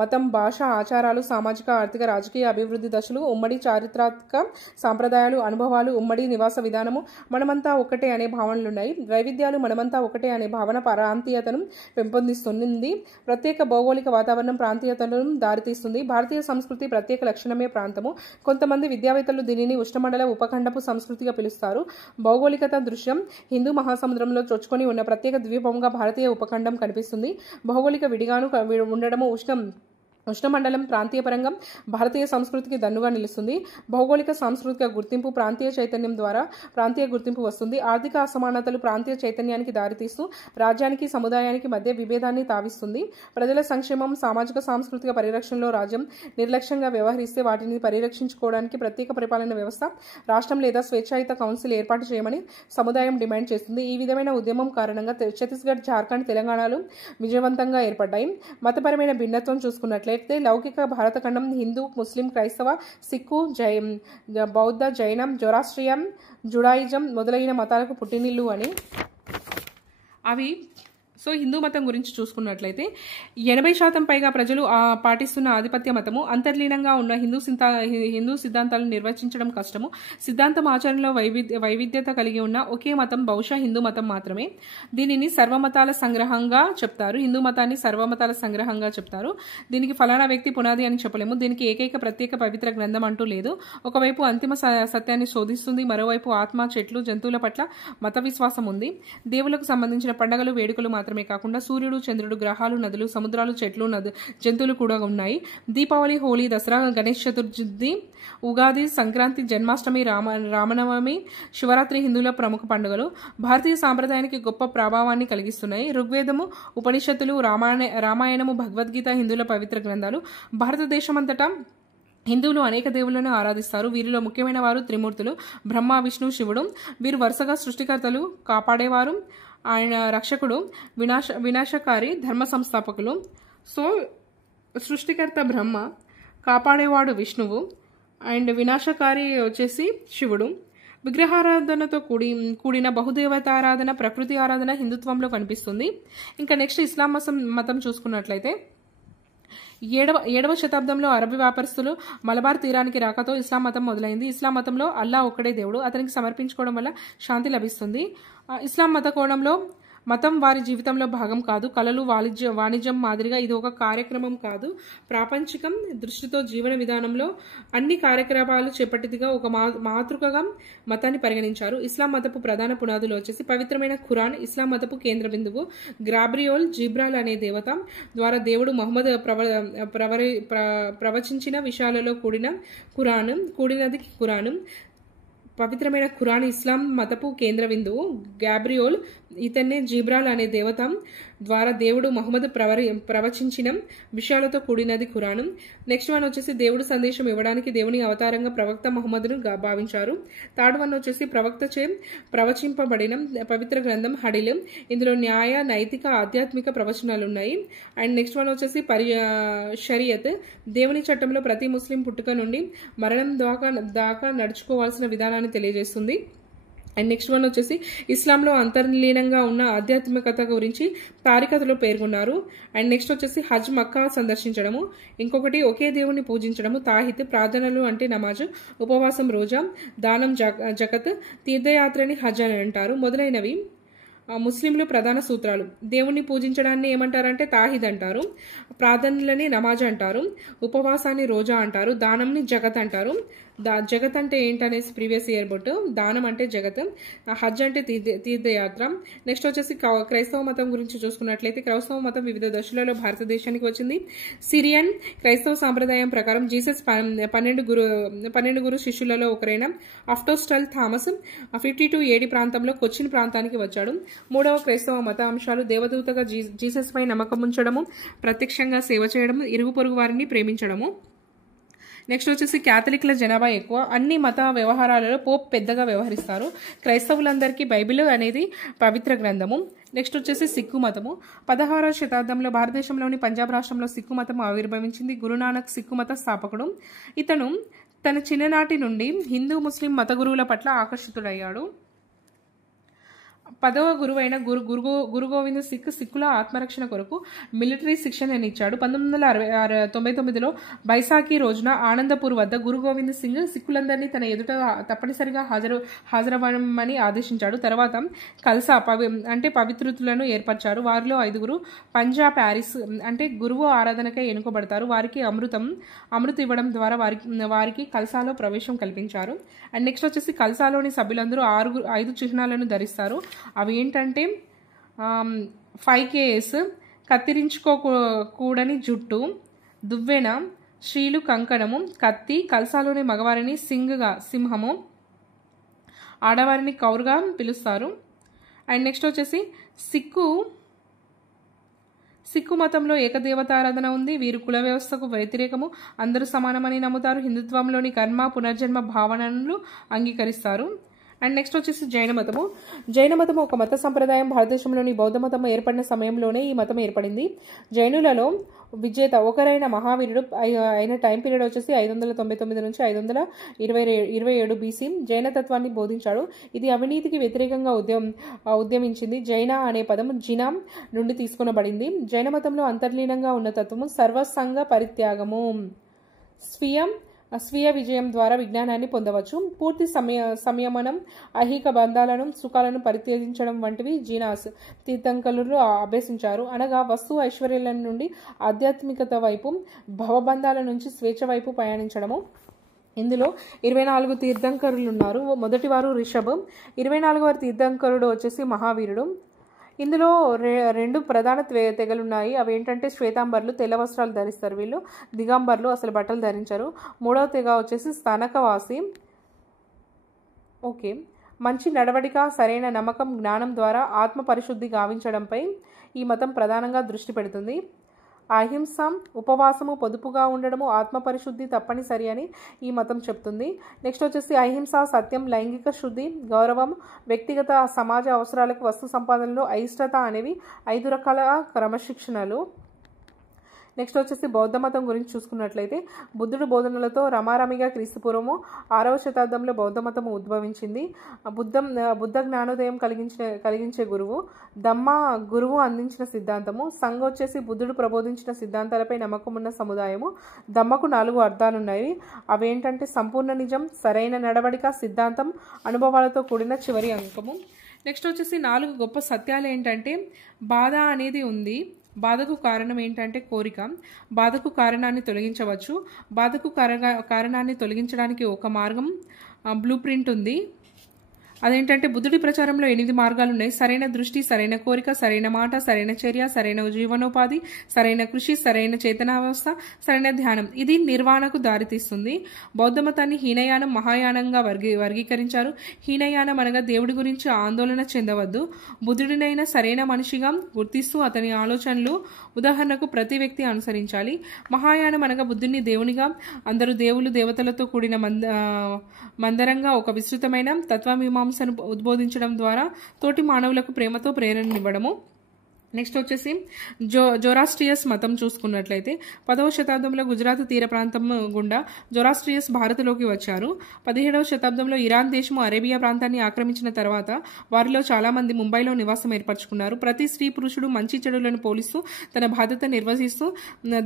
మతం, భాష, ఆచారాలు, సామాజిక, ఆర్థిక, రాజకీయ అభివృద్ధి దశలు, ఉమ్మడి చారిత్రక సాంప్రదాయాలు, అనుభవాలు, ఉమ్మడి నివాస విధానము, మనమంతా ఒకటే అనే భావనలున్నాయి. వైవిధ్యాలు మనమంతా ఒకటే అనే భావన ప్రాంతీయతను పెంపొందిస్తుంది. ప్రత్యేక భౌగోళిక వాతావరణం ప్రాంతీయతను దారితీస్తుంది. భారతీయ సంస్కృతి ప్రత్యేక లక్షణమే ప్రాంతము. కొంతమంది విద్యావేత్తలు దీనిని ఉష్ణమండల ఉపఖండపు సంస్కృతిగా పిలుస్తారు. భౌగోళికత దృశ్యం హిందూ మహాసముద్రంలో చొచ్చుకొని ఉన్న ప్రత్యేక ద్వీపంగా భారతీయ ఉపఖండం కనిపిస్తుంది. భౌగోళిక విడిగాను ఉండడము ఉష్ణమండలం ప్రాంతీయపరంగా భారతీయ సంస్కృతికి దన్నుగా నిలుస్తుంది. భౌగోళిక సాంస్కృతిక గుర్తింపు ప్రాంతీయ చైతన్యం ద్వారా ప్రాంతీయ గుర్తింపు వస్తుంది. ఆర్థిక అసమానతలు ప్రాంతీయ చైతన్యానికి దారితీస్తూ రాజ్యానికి, సముదాయానికి మధ్య విభేదాన్ని తావిస్తుంది. ప్రజల సంక్షేమం, సామాజిక సాంస్కృతిక పరిరక్షణలో రాజ్యం నిర్లక్ష్యంగా వ్యవహరిస్తే వాటిని పరిరక్షించుకోవడానికి ప్రత్యేక పరిపాలన వ్యవస్థ, రాష్ట్రం లేదా స్వేచ్ఛాయుత కౌన్సిల్ ఏర్పాటు చేయమని సముదాయం డిమాండ్ చేస్తుంది. ఈ విధమైన ఉద్యమం కారణంగా ఛత్తీస్గఢ్, జార్ఖండ్, తెలంగాణలు విజయవంతంగా ఏర్పడ్డాయి. మతపరమైన భిన్నత్వం చూసుకున్నట్లయితే లౌకిక భారతఖండం హిందూ, ముస్లిం, క్రైస్తవ, సిక్కు, బౌద్ధ, జైన, జొరాస్ట్రియన్, జుడాయిజం మొదలైన మతాలకు పుట్టినిల్లు అని అవి. సో హిందూ మతం గురించి చూసుకున్నట్లయితే 80% పైగా ప్రజలు పాటిస్తున్న ఆధిపత్య మతము. అంతర్లీనంగా ఉన్న హిందూ సిద్ధాంతాలను నిర్వచించడం కష్టము. సిద్ధాంతం, ఆచరణలో వైవిధ్యత కలిగి ఉన్న ఒకే మతం బహుశా హిందూ మతం మాత్రమే. దీనిని సర్వమతాల సంగ్రహంగా చెప్తారు. హిందూ మతాన్ని సర్వమతాల సంగ్రహంగా చెప్తారు. దీనికి ఫలానా వ్యక్తి పునాది అని చెప్పలేము. దీనికి ఏకైక ప్రత్యేక పవిత్ర గ్రంథం అంటూ లేదు. ఒకవైపు అంతిమ సత్యాన్ని శోధిస్తుంది, మరోవైపు ఆత్మ, చెట్లు, జంతువుల పట్ల మత విశ్వాసం ఉంది. దేవులకు సంబంధించిన పండుగలు, వేడుకలు మాత్రం మాత్రమే కాకుండా సూర్యుడు, చంద్రుడు, గ్రహాలు, నదులు, సముద్రాలు, చెట్లు, జంతువులు కూడా ఉన్నాయి. దీపావళి, హోలీ, దసరా, గణేష్ చతుర్థి, ఉగాది, సంక్రాంతి, జన్మాష్టమి, రామనవమి, శివరాత్రి హిందువుల ప్రముఖ పండుగలు. భారతీయ సాంప్రదాయానికి గొప్ప ప్రభావాన్ని కలిగిస్తున్నాయి. ఋగ్వేదము, ఉపనిషత్తులు, రామాయణము, భగవద్గీత హిందువుల పవిత్ర గ్రంథాలు. భారతదేశమంతటా హిందువులు అనేక దేవుళ్లను ఆరాధిస్తారు. వీరిలో ముఖ్యమైన వారు త్రిమూర్తులు, బ్రహ్మ, విష్ణు, శివుడు. వీరు వరుసగా సృష్టికర్తలు, కాపాడేవారు, ఆయన రక్షకుడు, వినాశకారి, ధర్మ సంస్థాపకులు. సో సృష్టికర్త బ్రహ్మ, కాపాడేవాడు విష్ణువు, అండ్ వినాశకారి వచ్చేసి శివుడు. విగ్రహారాధనతో కూడిన బహుదేవతారాధన, ప్రకృతి ఆరాధన హిందుత్వంలో కనిపిస్తుంది. ఇంకా నెక్స్ట్ ఇస్లాం మతం చూసుకున్నట్లయితే 7వ శతాబ్దంలో అరబీ వ్యాపారస్తులు మలబార్ తీరానికి రాకతో ఇస్లాం మతం మొదలైంది. ఇస్లాం మతంలో అల్లా ఒక్కడే దేవుడు, అతనికి సమర్పించుకోవడం వల్ల శాంతి లభిస్తుంది. ఇస్లాం మత కోణంలో మతం వారి జీవితంలో భాగం కాదు. కళలు, వాణిజ్యం మాదిరిగా ఇది ఒక కార్యక్రమం కాదు. ప్రాపంచికం దృష్టితో జీవన విధానంలో అన్ని కార్యక్రమాలు చేపట్టిదిగా ఒక మాతృకగా మతాన్ని పరిగణించారు. ఇస్లాం మతపు ప్రధాన పునాదులు వచ్చేసి పవిత్రమైన ఖురాన్, ఇస్లాం మతపు కేంద్ర బిందువు. గ్రాబ్రియోల్ జిబ్రాల్ అనే దేవత ద్వారా దేవుడు మహమ్మద్ ప్రవచించిన విషయాలలో కూడినది ఖురాన్. పవిత్రమైన ఖురాన్ ఇస్లాం మతపు కేంద్ర బిందువు. గ్యాబ్రియోల్, ఇతన్నే జిబ్రాల్ అనే దేవత ద్వారా దేవుడు మహమ్మద్ ప్రవచించిన విషయాలతో కూడినది ఖురాన్. నెక్స్ట్ వన్ వచ్చేసి దేవుడు సందేశం ఇవ్వడానికి దేవుని అవతారంగా ప్రవక్త మహమ్మద్ను భావించారు. థర్డ్ వన్ వచ్చేసి ప్రవక్తచే ప్రవచింపబడిన పవిత్ర గ్రంథం హడిల్. ఇందులో న్యాయ, నైతిక, ఆధ్యాత్మిక ప్రవచనాలు ఉన్నాయి. అండ్ నెక్స్ట్ వన్ వచ్చేసి షరియత్, దేవుని చట్టంలో ప్రతి ముస్లిం పుట్టుక నుండి మరణం దాకా నడుచుకోవాల్సిన విధానాన్ని తెలియజేస్తుంది. అండ్ నెక్స్ట్ వన్ వచ్చేసి ఇస్లాంలో అంతర్లీనంగా ఉన్న ఆధ్యాత్మికత గురించి తారికతలో పేర్కొన్నారు. అండ్ నెక్స్ట్ వచ్చేసి హజ్, మక్కా సందర్శించడము. ఇంకొకటి ఒకే దేవుణ్ణి పూజించడము, తాహిత్, ప్రార్థనలు అంటే నమాజ్, ఉపవాసం, రోజా, దానం, జకత్, తీర్థయాత్రని హజ్ అని అంటారు. మొదలైనవి ముస్లింలు ప్రధాన సూత్రాలు. దేవుణ్ణి పూజించడాన్ని ఏమంటారంటే తాహిద్ అంటారు, ప్రార్థనలని నమాజ్ అంటారు, ఉపవాసాన్ని రోజా అంటారు, దానంని జగత్ అంటారు. జగత్ అంటే ఏంటనేసి ప్రీవియస్ ఇయర్ బట్ దానం అంటే జగత్, హజ్ అంటే తీర్థయాత్ర. నెక్స్ట్ వచ్చేసి క్రైస్తవ మతం గురించి చూసుకున్నట్లయితే క్రైస్తవ మతం వివిధ దశలలో భారతదేశానికి వచ్చింది. సిరియన్ క్రైస్తవ సాంప్రదాయం ప్రకారం జీసస్ 12 గురు శిష్యులలో ఒకరైన అఫ్టోస్టల్ థామస్ 52 AD ప్రాంతంలో కొచ్చిన్ ప్రాంతానికి వచ్చాడు. 3వ క్రైస్తవ మత అంశాలు దేవదూతగా జీసస్ పై నమ్మకం ఉంచడము, ప్రత్యక్షంగా సేవ చేయడము, ఇరుగు పొరుగు వారిని ప్రేమించడము. నెక్స్ట్ వచ్చేసి క్యాథలిక్ల జనాభా ఎక్కువ. అన్ని మత వ్యవహారాలలో పోప్ పెద్దగా వ్యవహరిస్తారు. క్రైస్తవులందరికీ బైబిల్ అనేది పవిత్ర గ్రంథము. నెక్స్ట్ వచ్చేసి సిక్కు మతము. 16వ శతాబ్దంలో భారతదేశంలోని పంజాబ్ రాష్ట్రంలో సిక్కు మతం ఆవిర్భవించింది. గురునానక్ సిక్కు మత స్థాపకుడు. ఇతను తన చిన్ననాటి నుండి హిందూ, ముస్లిం మత గురువుల పట్ల ఆకర్షితుడయ్యాడు. 10వ గురువైన గురు గోవింద్ సిక్కుల ఆత్మరక్షణ కొరకు మిలిటరీ శిక్షణ ఇచ్చాడు. 1999లో బైసాఖీ రోజున ఆనందపూర్ వద్ద గురు గోవింద్ సింగ్ సిక్కులందరినీ తన ఎదుట తప్పనిసరిగా హాజరవ్వమని ఆదేశించాడు. తర్వాత కల్సా అంటే పవిత్రులను ఏర్పరిచారు. వారిలో 5 పంజా ప్యారిస్ అంటే గురువు ఆరాధనకై ఎన్నుకోబడతారు. వారికి అమృత ఇవ్వడం ద్వారా వారికి కల్సాలో ప్రవేశం కల్పించారు. అండ్ నెక్స్ట్ వచ్చేసి కల్సాలోని సభ్యులందరూ 5 చిహ్నాలను ధరిస్తారు. అవి ఏంటంటే 5 KS, కత్తిరించుకోకూడని జుట్టు, దువ్వెన, స్త్రీలు కంకణము, కత్తి, కల్సాలోని మగవారిని సింహము, ఆడవారిని కౌరుగా పిలుస్తారు. అండ్ నెక్స్ట్ వచ్చేసి సిక్కు మతంలో ఏకదేవతారాధన ఉంది. వీరు కుల వ్యవస్థకు వ్యతిరేకము, అందరూ సమానమని నమ్ముతారు. హిందుత్వంలోని కర్మ, పునర్జన్మ భావనలు అంగీకరిస్తారు. అండ్ నెక్స్ట్ వచ్చేసి జైన మతము. జైన మతము ఒక మత సంప్రదాయం. భారతదేశంలోని బౌద్ధ మతం ఏర్పడిన సమయంలోనే ఈ మతం ఏర్పడింది. జైనులలో విజేత ఒకరైన మహావీరుడు అయిన టైం పీరియడ్ వచ్చేసి 599 నుంచి 527 BC జైనతత్వాన్ని బోధించాడు. ఇది అవినీతికి వ్యతిరేకంగా ఉద్యమించింది. జైన అనే పదం జినా నుండి తీసుకొనబడింది. జైన మతంలో అంతర్లీనంగా ఉన్న తత్వము సర్వసంగ పరిత్యాగము. స్వీయ విజయం ద్వారా విజ్ఞానాన్ని పొందవచ్చు. పూర్తి సంయమనం, ఐహిక బంధాలను, సుఖాలను పరిత్యజించడం వంటివి జీనాస్ తీర్థంకరులు అభ్యసించారు. అనగా వస్తు ఐశ్వర్యాల నుండి ఆధ్యాత్మికత వైపు, భవబంధాల నుంచి స్వేచ్ఛ వైపు పయనించడము. ఇందులో 24 తీర్థంకరులు ఉన్నారు. మొదటివారు రిషభ్. 24వ తీర్థంకరుడు వచ్చేసి మహావీరుడు. ఇందులో రెండు ప్రధాన తెగలున్నాయి. అవి ఏంటంటే శ్వేతాంబర్లు, తెల్ల వస్త్రాలు ధరిస్తారు వీళ్ళు. దిగంబర్లు అసలు బట్టలు ధరించరు. మూడవ తెగ వచ్చేసి స్థానకవాసి. ఓకే, మంచి నడవడిక, సరైన నమ్మకం, జ్ఞానం ద్వారా ఆత్మ పరిశుద్ధి గావించడంపై ఈ మతం ప్రధానంగా దృష్టి పెడుతుంది. అహింస, ఉపవాసము, పొదుపుగా ఉండడము, ఆత్మ పరిశుద్ధి తప్పనిసరి అని ఈ మతం చెప్తుంది. నెక్స్ట్ వచ్చేసి అహింస, సత్యం, లైంగిక శుద్ధి, గౌరవం, వ్యక్తిగత సమాజ అవసరాలకు వస్తు సంపాదనలో అయిష్టత అనేవి 5 రకాల క్రమశిక్షణలు. నెక్స్ట్ వచ్చేసి బౌద్ధ మతం గురించి చూసుకున్నట్లయితే బుద్ధుడు బోధనలతో రమారమిగా క్రీస్తుపూర్వము 6వ శతాబ్దంలో బౌద్ధ మతము ఉద్భవించింది. బుద్ధ జ్ఞానోదయం కలిగించే గురువు. ధమ్మ గురువు అందించిన సిద్ధాంతము. సంఘ వచ్చేసి బుద్ధుడు ప్రబోధించిన సిద్ధాంతాలపై నమ్మకం ఉన్న సముదాయము. ధమ్మకు 4 అర్థాలున్నాయి. అవేంటంటే సంపూర్ణ నిజం, సరైన నడవడిక, సిద్ధాంతం, అనుభవాలతో కూడిన చివరి అంకము. నెక్స్ట్ వచ్చేసి 4 గొప్ప సత్యాలు ఏంటంటే బాధ అనేది ఉంది. బాధకు కారణం ఏంటంటే కోరిక. బాధకు కారణాన్ని తొలగించవచ్చు. బాధకు కారణాన్ని తొలగించడానికి ఒక మార్గం, బ్లూ ప్రింట్ ఉంది. అదేంటంటే బుద్ధుడి ప్రచారంలో 8 మార్గాలు ఉన్నాయి. సరైన దృష్టి, సరైన కోరిక, సరైన మాట, సరైన చర్య, సరైన జీవనోపాధి, సరైన కృషి, సరైన చేతనావస్థ, సరైన ధ్యానం. ఇది నిర్వాణకు దారితీస్తుంది. బౌద్ధ మతాన్ని హీనయానం, మహాయానంగా వర్గీకరించారు. హీనయానం అనగా దేవుడి గురించి ఆందోళన చెందవద్దు, బుద్ధుడినైనా సరైన మనిషిగా గుర్తిస్తూ అతని ఆలోచనలు ఉదాహరణకు ప్రతి వ్యక్తి అనుసరించాలి. మహాయానం అనగా బుద్ధుడిని దేవునిగా, అందరూ దేవులు దేవతలతో కూడిన మందరంగా ఒక విస్తృతమైన తత్వమీమాంసను ఉద్బోధించడం ద్వారా తోటి మానవులకు ప్రేమతో ప్రేరణనివ్వడము. నెక్స్ట్ వచ్చేసి జొరాస్ట్రియస్ మతం చూసుకున్నట్లయితే 10వ శతాబ్దంలో గుజరాత్ తీర ప్రాంతం గుండా జొరాస్ట్రియస్ భారత్లోకి వచ్చారు. 17వ శతాబ్దంలో ఇరాన్ దేశము అరేబియా ప్రాంతాన్ని ఆక్రమించిన తర్వాత వారిలో చాలా మంది ముంబైలో నివాసం ఏర్పరచుకున్నారు. ప్రతి స్త్రీ పురుషుడు మంచి చెడులను పోలిస్తూ తన బాధ్యత నిర్వహిస్తూ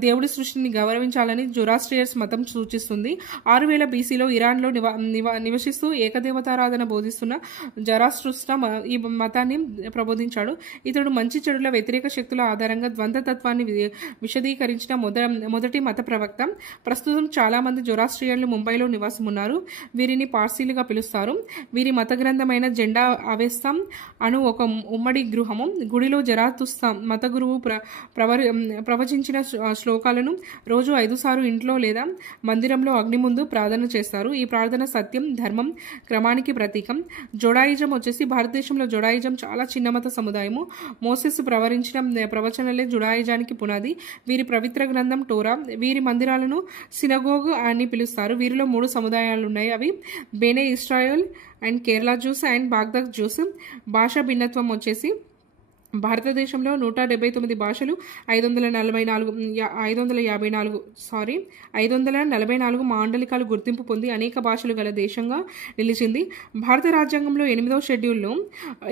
దేవుడి సృష్టిని గౌరవించాలని జొరాస్ట్రియస్ మతం సూచిస్తుంది. 6000 BCలో ఇరాన్లో నివసిస్తూ ఏకదేవతారాధన బోధిస్తున్న జొరాస్ట్రుస్ట్రా ఈ మతాన్ని ప్రబోధించాడు. ఇతడు మంచి చెడుల వ్యతిరేక శక్తుల ఆధారంగా ద్వంద్వతత్వాన్ని విశదీకరించిన మొదటి మత ప్రవక్త. ప్రస్తుతం చాలా మంది జొరాస్ట్రియన్లు ముంబైలో నివాసం ఉన్నారు. వీరిని పార్సీలుగా పిలుస్తారు. వీరి మత గ్రంథమైన జెండా అవెస్తా అను ఒక ఉమ్మడి గృహము. గుడిలో జరాతుస్తా మత గురువు ప్రవచించిన శ్లోకాలను రోజు 5 సార్లు ఇంట్లో లేదా మందిరంలో అగ్ని ముందు ప్రార్థన చేస్తారు. ఈ ప్రార్థన సత్యం, ధర్మం, క్రమానికి ప్రతీకం. జొడాయిజం వచ్చేసి భారతదేశంలో జొడాయిజం చాలా చిన్న మత సముదాయము. మోసెస్ ప్రవచనలే జుడాయిజానికి పునాది. వీరి పవిత్ర గ్రంథం టోరా. వీరి మందిరాలను సినగోగ్ అని పిలుస్తారు. వీరిలో 3 సముదాయాలు ఉన్నాయి. అవి Bene Israel and Kerala Jews and Baghdad Jews. భాషా భిన్నత్వం వచ్చేసి భారతదేశంలో 179 భాషలు 544 మాండలికాలు గుర్తింపు పొంది అనేక భాషలు గల దేశంగా నిలిచింది. భారత రాజ్యాంగంలో 8వ షెడ్యూల్లో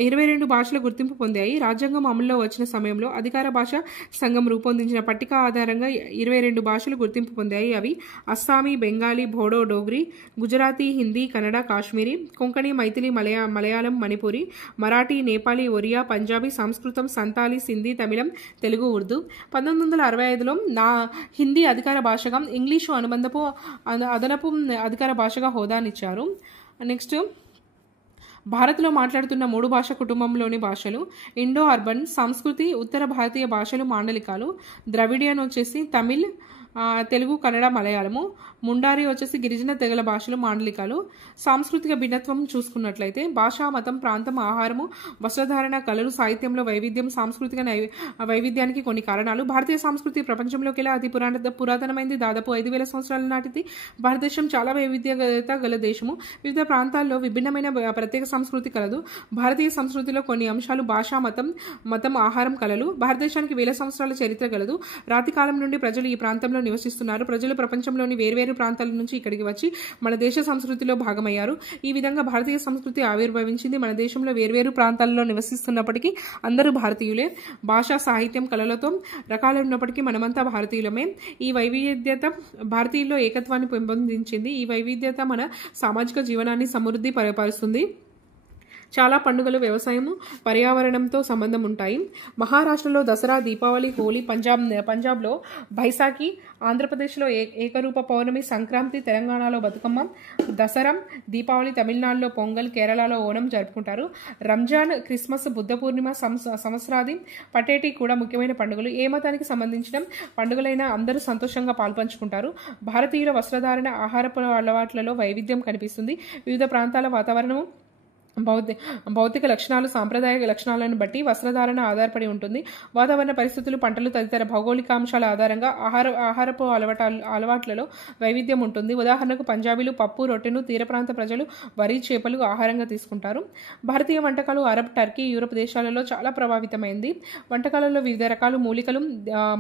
22 భాషలు గుర్తింపు పొందాయి. రాజ్యాంగం అమల్లో వచ్చిన సమయంలో అధికార భాష సంఘం రూపొందించిన పట్టిక ఆధారంగా 22 భాషలు గుర్తింపు పొందాయి. అవి అస్సామీ, బెంగాలీ, బోడో, డోగ్రీ, గుజరాతీ, హిందీ, కన్నడ, కాశ్మీరీ, కొంకణి, మైథిలి, మలయాళం, మణిపూరి, మరాఠీ, నేపాలీ, ఒరియా, పంజాబీ, సంస్కృతం, సంతాలి, సింధీ, తమిళం, తెలుగు, ఉర్దూ. 1965లో హిందీ అధికార భాషగా, ఇంగ్లీషు అదనపు అధికార భాషగా హోదానిచ్చారు. నెక్స్ట్ భారత్లో మాట్లాడుతున్న 3 భాష కుటుంబంలోని భాషలు ఇండో అర్బన్ సంస్కృతి, ఉత్తర భారతీయ భాషలు మాండలికాలు. ద్రవిడియన్ వచ్చేసి తమిళ్, తెలుగు, కన్నడ, మలయాళము. ముండారి వచ్చేసి గిరిజన తెగల భాషలు మాండలికాలు. సాంస్కృతిక భిన్నత్వం చూసుకున్నట్లయితే భాషా, మతం, ప్రాంతం, ఆహారము, వస్త్రధారణ, కళలు, సాహిత్యంలో వైవిధ్యం. సాంస్కృతిక వైవిధ్యానికి కొన్ని కారణాలు. భారతీయ సంస్కృతి ప్రపంచంలోకెల్లా అతి పురాతనమైంది. దాదాపు 5000 సంవత్సరాల నాటిది. భారతదేశం చాలా వైవిధ్యత గల దేశము. వివిధ ప్రాంతాల్లో విభిన్నమైన ప్రత్యేక సంస్కృతి కలదు. భారతీయ సంస్కృతిలో కొన్ని అంశాలు భాష, మతం, ఆహారం, కళలు. భారతదేశానికి 1000 సంవత్సరాల చరిత్ర గలదు. రాతి కాలం నుండి ప్రజలు ఈ ప్రాంతంలో నివసిస్తున్నారు. ప్రజలు ప్రపంచంలోని వేర్వేరు ప్రాంతాల నుంచి ఇక్కడికి వచ్చి మన దేశ సంస్కృతిలో భాగమయ్యారు. ఈ విధంగా భారతీయ సంస్కృతి ఆవిర్భవించింది. మన దేశంలో వేర్వేరు ప్రాంతాల్లో నివసిస్తున్నప్పటికీ అందరూ భారతీయులే. భాష, సాహిత్యం, కళలతో రకాలు ఉన్నప్పటికీ మనమంతా భారతీయులమే. ఈ వైవిధ్యత భారతీయుల్లో ఏకత్వాన్ని పెంపొందించింది. ఈ వైవిధ్యత మన సామాజిక జీవనాన్ని సమృద్ధి పరుస్తుంది. చాలా పండుగలు వ్యవసాయము పర్యావరణంతో సంబంధం ఉంటాయి. మహారాష్ట్రలో దసరా, దీపావళి, హోలీ, పంజాబ్లో బైసాఖి, ఆంధ్రప్రదేశ్లో ఏకరూప పౌర్ణమి, సంక్రాంతి, తెలంగాణలో బతుకమ్మ, దసరా, దీపావళి, తమిళనాడులో పొంగల్, కేరళలో ఓణం జరుపుకుంటారు. రంజాన్, క్రిస్మస్, బుద్ధ పూర్ణిమ, సంవత్సరాది, పటేటి కూడా ముఖ్యమైన పండుగలు. ఏ మతానికి సంబంధించిన పండుగలైనా అందరూ సంతోషంగా పాల్పంచుకుంటారు. భారతీయుల వస్త్రధారణ, ఆహారపు అలవాట్లలో వైవిధ్యం కనిపిస్తుంది. వివిధ ప్రాంతాల వాతావరణం, భౌతిక లక్షణాలు, సాంప్రదాయ లక్షణాలను బట్టి వస్త్రధారణ ఆధారపడి ఉంటుంది. వాతావరణ పరిస్థితులు, పంటలు తదితర భౌగోళికాంశాల ఆధారంగా ఆహారపు అలవాట్లలో వైవిధ్యం ఉంటుంది. ఉదాహరణకు పంజాబీలు పప్పు, రొట్టెను, తీర ప్రాంత ప్రజలు వరి, చేపలు ఆహారంగా తీసుకుంటారు. భారతీయ వంటకాలు అరబ్, టర్కీ, యూరప్ దేశాలలో చాలా ప్రభావితమైంది. వంటకాలలో వివిధ రకాల మూలికలు,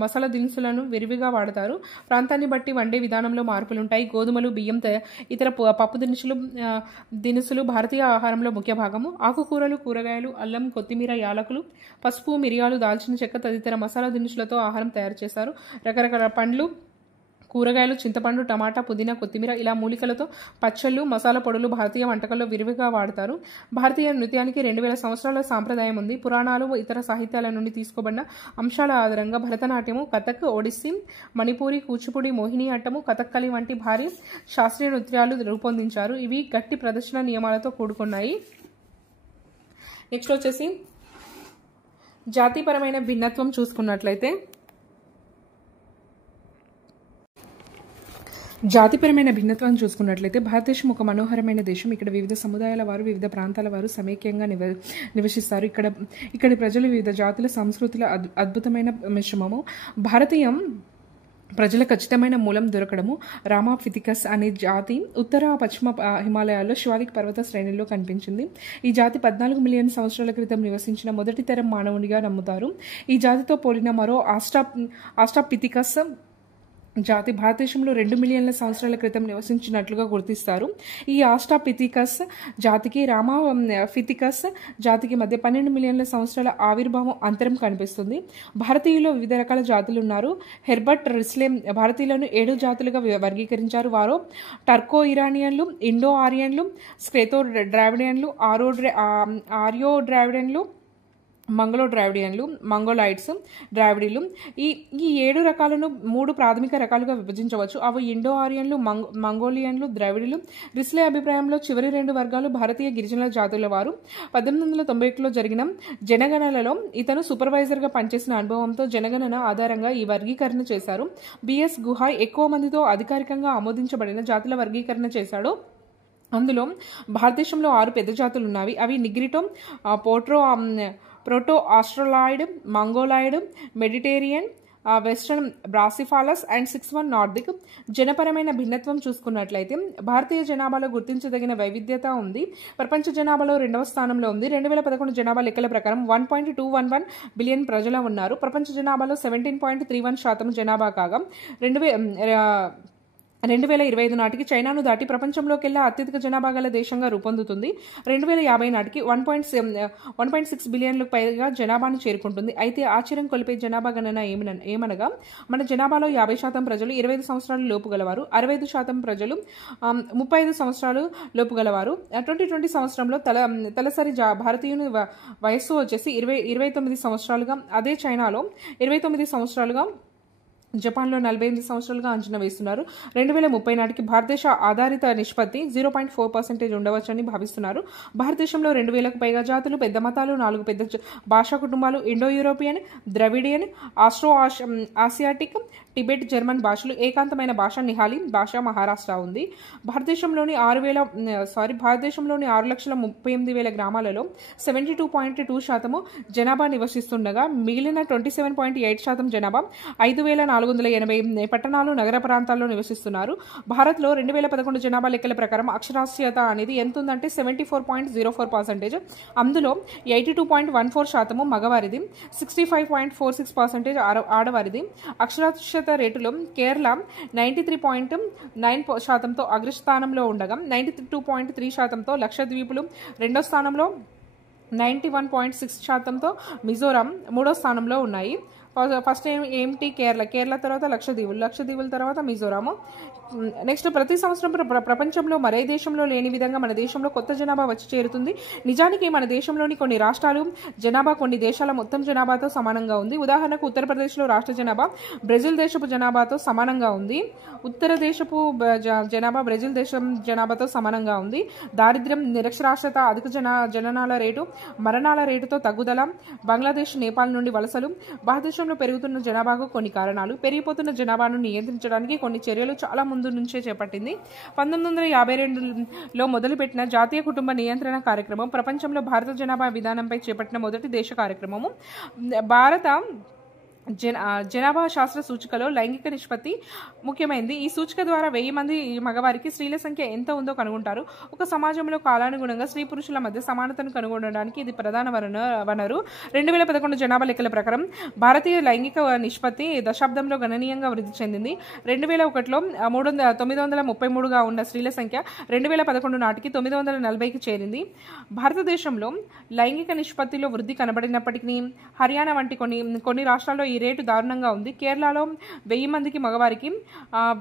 మసాలా దినుసులను విరివిగా వాడతారు. ప్రాంతాన్ని బట్టి వండే విధానంలో మార్పులుంటాయి. గోధుమలు, బియ్యం, ఇతర పప్పు దినుసులు భారతీయ ఆహారంలో ముఖ్య భాగము. ఆకుకూరలు, కూరగాయలు, అల్లం, కొత్తిమీర, యాలకులు, పసుపు, మిరియాలు, దాల్చిన చెక్క తదితర మసాలా దినుసులతో ఆహారం తయారు చేస్తారు. రకరకాల పండ్లు, కూరగాయలు, చింతపండు, టమాటా, పుదీనా, కొత్తిమీర ఇలా మూలికలతో పచ్చళ్ళు, మసాలా పొడులు భారతీయ వంటకాల్లో విరివిగా వాడతారు. భారతీయ నృత్యానికి 2000 సంవత్సరాల సాంప్రదాయం ఉంది. పురాణాలు, ఇతర సాహిత్యాల నుండి తీసుకోబడిన అంశాల ఆధారంగా భరతనాట్యము, కథక్, ఒడిస్సీ, మణిపూరి, కూచిపూడి, మోహిని అట్టము, కథక్కలి వంటి భారీ శాస్త్రీయ నృత్యాలు రూపొందించారు. ఇవి గట్టి ప్రదర్శన నియమాలతో కూడుకున్నాయి. నెక్స్ట్ వచ్చేసి జాతిపరమైన భిన్నత్వం చూసుకున్నట్లయితే, జాతిపరమైన భిన్నత్వాన్ని చూసుకున్నట్లయితే భారతదేశం ఒక మనోహరమైన దేశం. ఇక్కడ వివిధ సముదాయాల వారు, వివిధ ప్రాంతాల వారు సమైక్యంగా నివసిస్తారు. ఇక్కడి ప్రజలు వివిధ జాతుల సంస్కృతుల అద్భుతమైన మిశ్రమము. భారతీయం ప్రజల ఖచ్చితమైన మూలం దొరకడము. రామాఫిథికస్ అనే జాతి ఉత్తర పశ్చిమ హిమాలయాల్లో శివాలిక్ పర్వత శ్రేణుల్లో కనిపించింది. ఈ జాతి 14 మిలియన్ సంవత్సరాల క్రితం నివసించిన మొదటి తరం మానవునిగా నమ్ముతారు. ఈ జాతితో పోలిన మరో ఆస్ట్రాపిథికస్ జాతి భారతదేశంలో 2 మిలియన్ల సంవత్సరాల క్రితం నివసించినట్లుగా గుర్తిస్తారు. ఈ ఆస్ట్రాపిథికస్ జాతికి రామాఫిథికస్ జాతికి మధ్య 12 మిలియన్ల సంవత్సరాల ఆవిర్భావం అంతరం కనిపిస్తుంది. భారతీయుల్లో వివిధ రకాల జాతులు ఉన్నారు. హెర్బర్ట్ రిస్లే భారతీయులను 7 జాతులుగా వర్గీకరించారు. వారు టర్కో ఇరానియన్లు, ఇండో ఆరియన్లు, స్క్రేతో ద్రావిడియన్లు, ఆర్యో ద్రావిడియన్లు, మంగళో ద్రావిడియన్లు, మంగోలైట్స్, ద్రావిడీలు. ఈ 7 రకాలను 3 ప్రాథమిక రకాలుగా విభజించవచ్చు. అవి ఇండో ఆరియన్లు, మంగోలియన్లు, ద్రావిడీలు. రిస్లే అభిప్రాయంలో చివరి 2 వర్గాలు భారతీయ గిరిజనుల జాతుల వారు. 1891లో జరిగిన జనగణనలో ఇతను సూపర్వైజర్గా పనిచేసిన అనుభవంతో జనగణన ఆధారంగా ఈ వర్గీకరణ చేశారు. బిఎస్ గుహాయ్ ఎక్కువ మందితో అధికారికంగా ఆమోదించబడిన జాతుల వర్గీకరణ చేశాడు. అందులో భారతదేశంలో 6 పెద్ద జాతులు ఉన్నవి. అవి Negrito, proto Australoid, Mongoloid, Mediterranean, western brachycephals and 6 Nordic. జనపరమైన భిన్నత్వం చూసుకున్నట్లయితే భారతీయ జనాభాలో గుర్తించదగిన వైవిధ్యత ఉంది. ప్రపంచ జనాభాలో 2వ స్థానంలో ఉంది. 2011 జనాభా లెక్కల ప్రకారం 1.211 బిలియన్ ప్రజలు ఉన్నారు. ప్రపంచ జనాభాలో 17.31% జనాభా కాగా 2025 నాటికి చైనాను దాటి ప్రపంచంలోకెల్లా అత్యధిక జనాభా గల దేశంగా రూపొందుతుంది. 2050 నాటికి 1.6 బిలియన్లకు పైగా జనాభాను చేరుకుంటుంది. అయితే ఆశ్చర్యం కొలిపే జనాభా గణన ఏమనగా మన జనాభాలో 50% ప్రజలు 25 సంవత్సరాల లోపు గలవారు, 65% ప్రజలు 35 సంవత్సరాలు లోపు గలవారు. 2020 సంవత్సరంలో తలసరి భారతీయుని వయస్సు వచ్చేసి 29 సంవత్సరాలుగా, అదే చైనాలో 29 సంవత్సరాలుగా, జపాన్లో 48 సంవత్సరాలుగా అంచనా వేస్తున్నారు. 2030 నాటికి భారతదేశ ఆధారిత నిష్పత్తి 0.4% ఉండవచ్చని భావిస్తున్నారు. భారతదేశంలో 2000కు పైగా జాతులు, పెద్ద మతాలు, 4 పెద్ద భాషా కుటుంబాలు, Indo European, Dravidian, Asiatic, Tibet, German భాషలు. ఏకాంతమైన భాష నిహాలీ భాష మహారాష్ట్ర ఉంది. భారతదేశంలోని 6,38,000 గ్రామాలలో 72.2% జనాభా నివసిస్తుండగా మిగిలిన 27.8% జనాభా 5,480 పట్టణాలు, నగర ప్రాంతాల్లో నివసిస్తున్నారు. భారత్లో 2011 జనాభా లెక్కల ప్రకారం అక్షరాస్యత అనేది ఎంత ఉందంటే 74.04%. అందులో 82.14% మగవారిది, 65.46% ఆడవారిది. అక్షరాస్యత రేటులో కేరళ 93.9%తో అగ్రస్థానంలో ఉండగా 92.3%తో లక్షద్వీపులు 2వ స్థానంలో, 91.6%తో మిజోరాం 3వ స్థానంలో ఉన్నాయి. ఫస్ట్ ఏమిటి? కేరళ తర్వాత లక్షద్వీపుల తర్వాత మిజోరాము. నెక్స్ట్, ప్రతి సంవత్సరం ప్రపంచంలో మరే దేశంలో లేని విధంగా మన దేశంలో కొత్త జనాభా వచ్చి చేరుతుంది. నిజానికి మన దేశంలోని కొన్ని రాష్ట్రాలు జనాభా కొన్ని దేశాల మొత్తం జనాభాతో సమానంగా ఉంది. ఉదాహరణకు ఉత్తరప్రదేశ్లో రాష్ట్ర జనాభా బ్రెజిల్ దేశపు జనాభాతో సమానంగా ఉంది. ఉత్తర దేశపు జనాభా బ్రెజిల్ దేశం జనాభాతో సమానంగా ఉంది. దారిద్ర్యం, నిరక్షరాస్యత, అధిక జననాల రేటు, మరణాల రేటుతో తగ్గుదల, బంగ్లాదేశ్, నేపాల్ నుండి వలసలు, భారతదేశంలో పెరుగుతున్న జనాభాకు కొన్ని కారణాలు, పెరిగిపోతున్న జనాభాను నియంత్రించడానికి కొన్ని చర్యలు చాలా ముందు నుంచే చేపట్టింది. 1952లో మొదలుపెట్టిన జాతీయ కుటుంబ నియంత్రణ కార్యక్రమం ప్రపంచంలో భారత జనాభా విధానంపై చేపట్టిన మొదటి దేశ కార్యక్రమము. భారత జనాభా శాస్త్ర సూచికలో లైంగిక నిష్పత్తి ముఖ్యమైనది. ఈ సూచిక ద్వారా 1000 మంది మగవారికి స్త్రీల సంఖ్య ఎంత ఉందో కనుగొంటారు. ఒక సమాజంలో కాలానుగుణంగా స్త్రీ పురుషుల మధ్య సమానతను కనుగొనడానికి ఇది ప్రధాన వనరు. 2011 జనాభా లెక్కల ప్రకారం భారతీయ లైంగిక నిష్పత్తి దశాబ్దంలో గణనీయంగా వృద్ధి చెందింది. 2001లో 933గా ఉన్న స్త్రీల సంఖ్య 2011 నాటికి 940కి చేరింది. భారతదేశంలో లైంగిక నిష్పత్తిలో వృద్ధి కనబడినప్పటికీ హర్యానా వంటి కొన్ని రాష్ట్రాల్లో ఈ రేటు దారుణంగా ఉంది. కేరళలో 1000 మందికి మగవారికి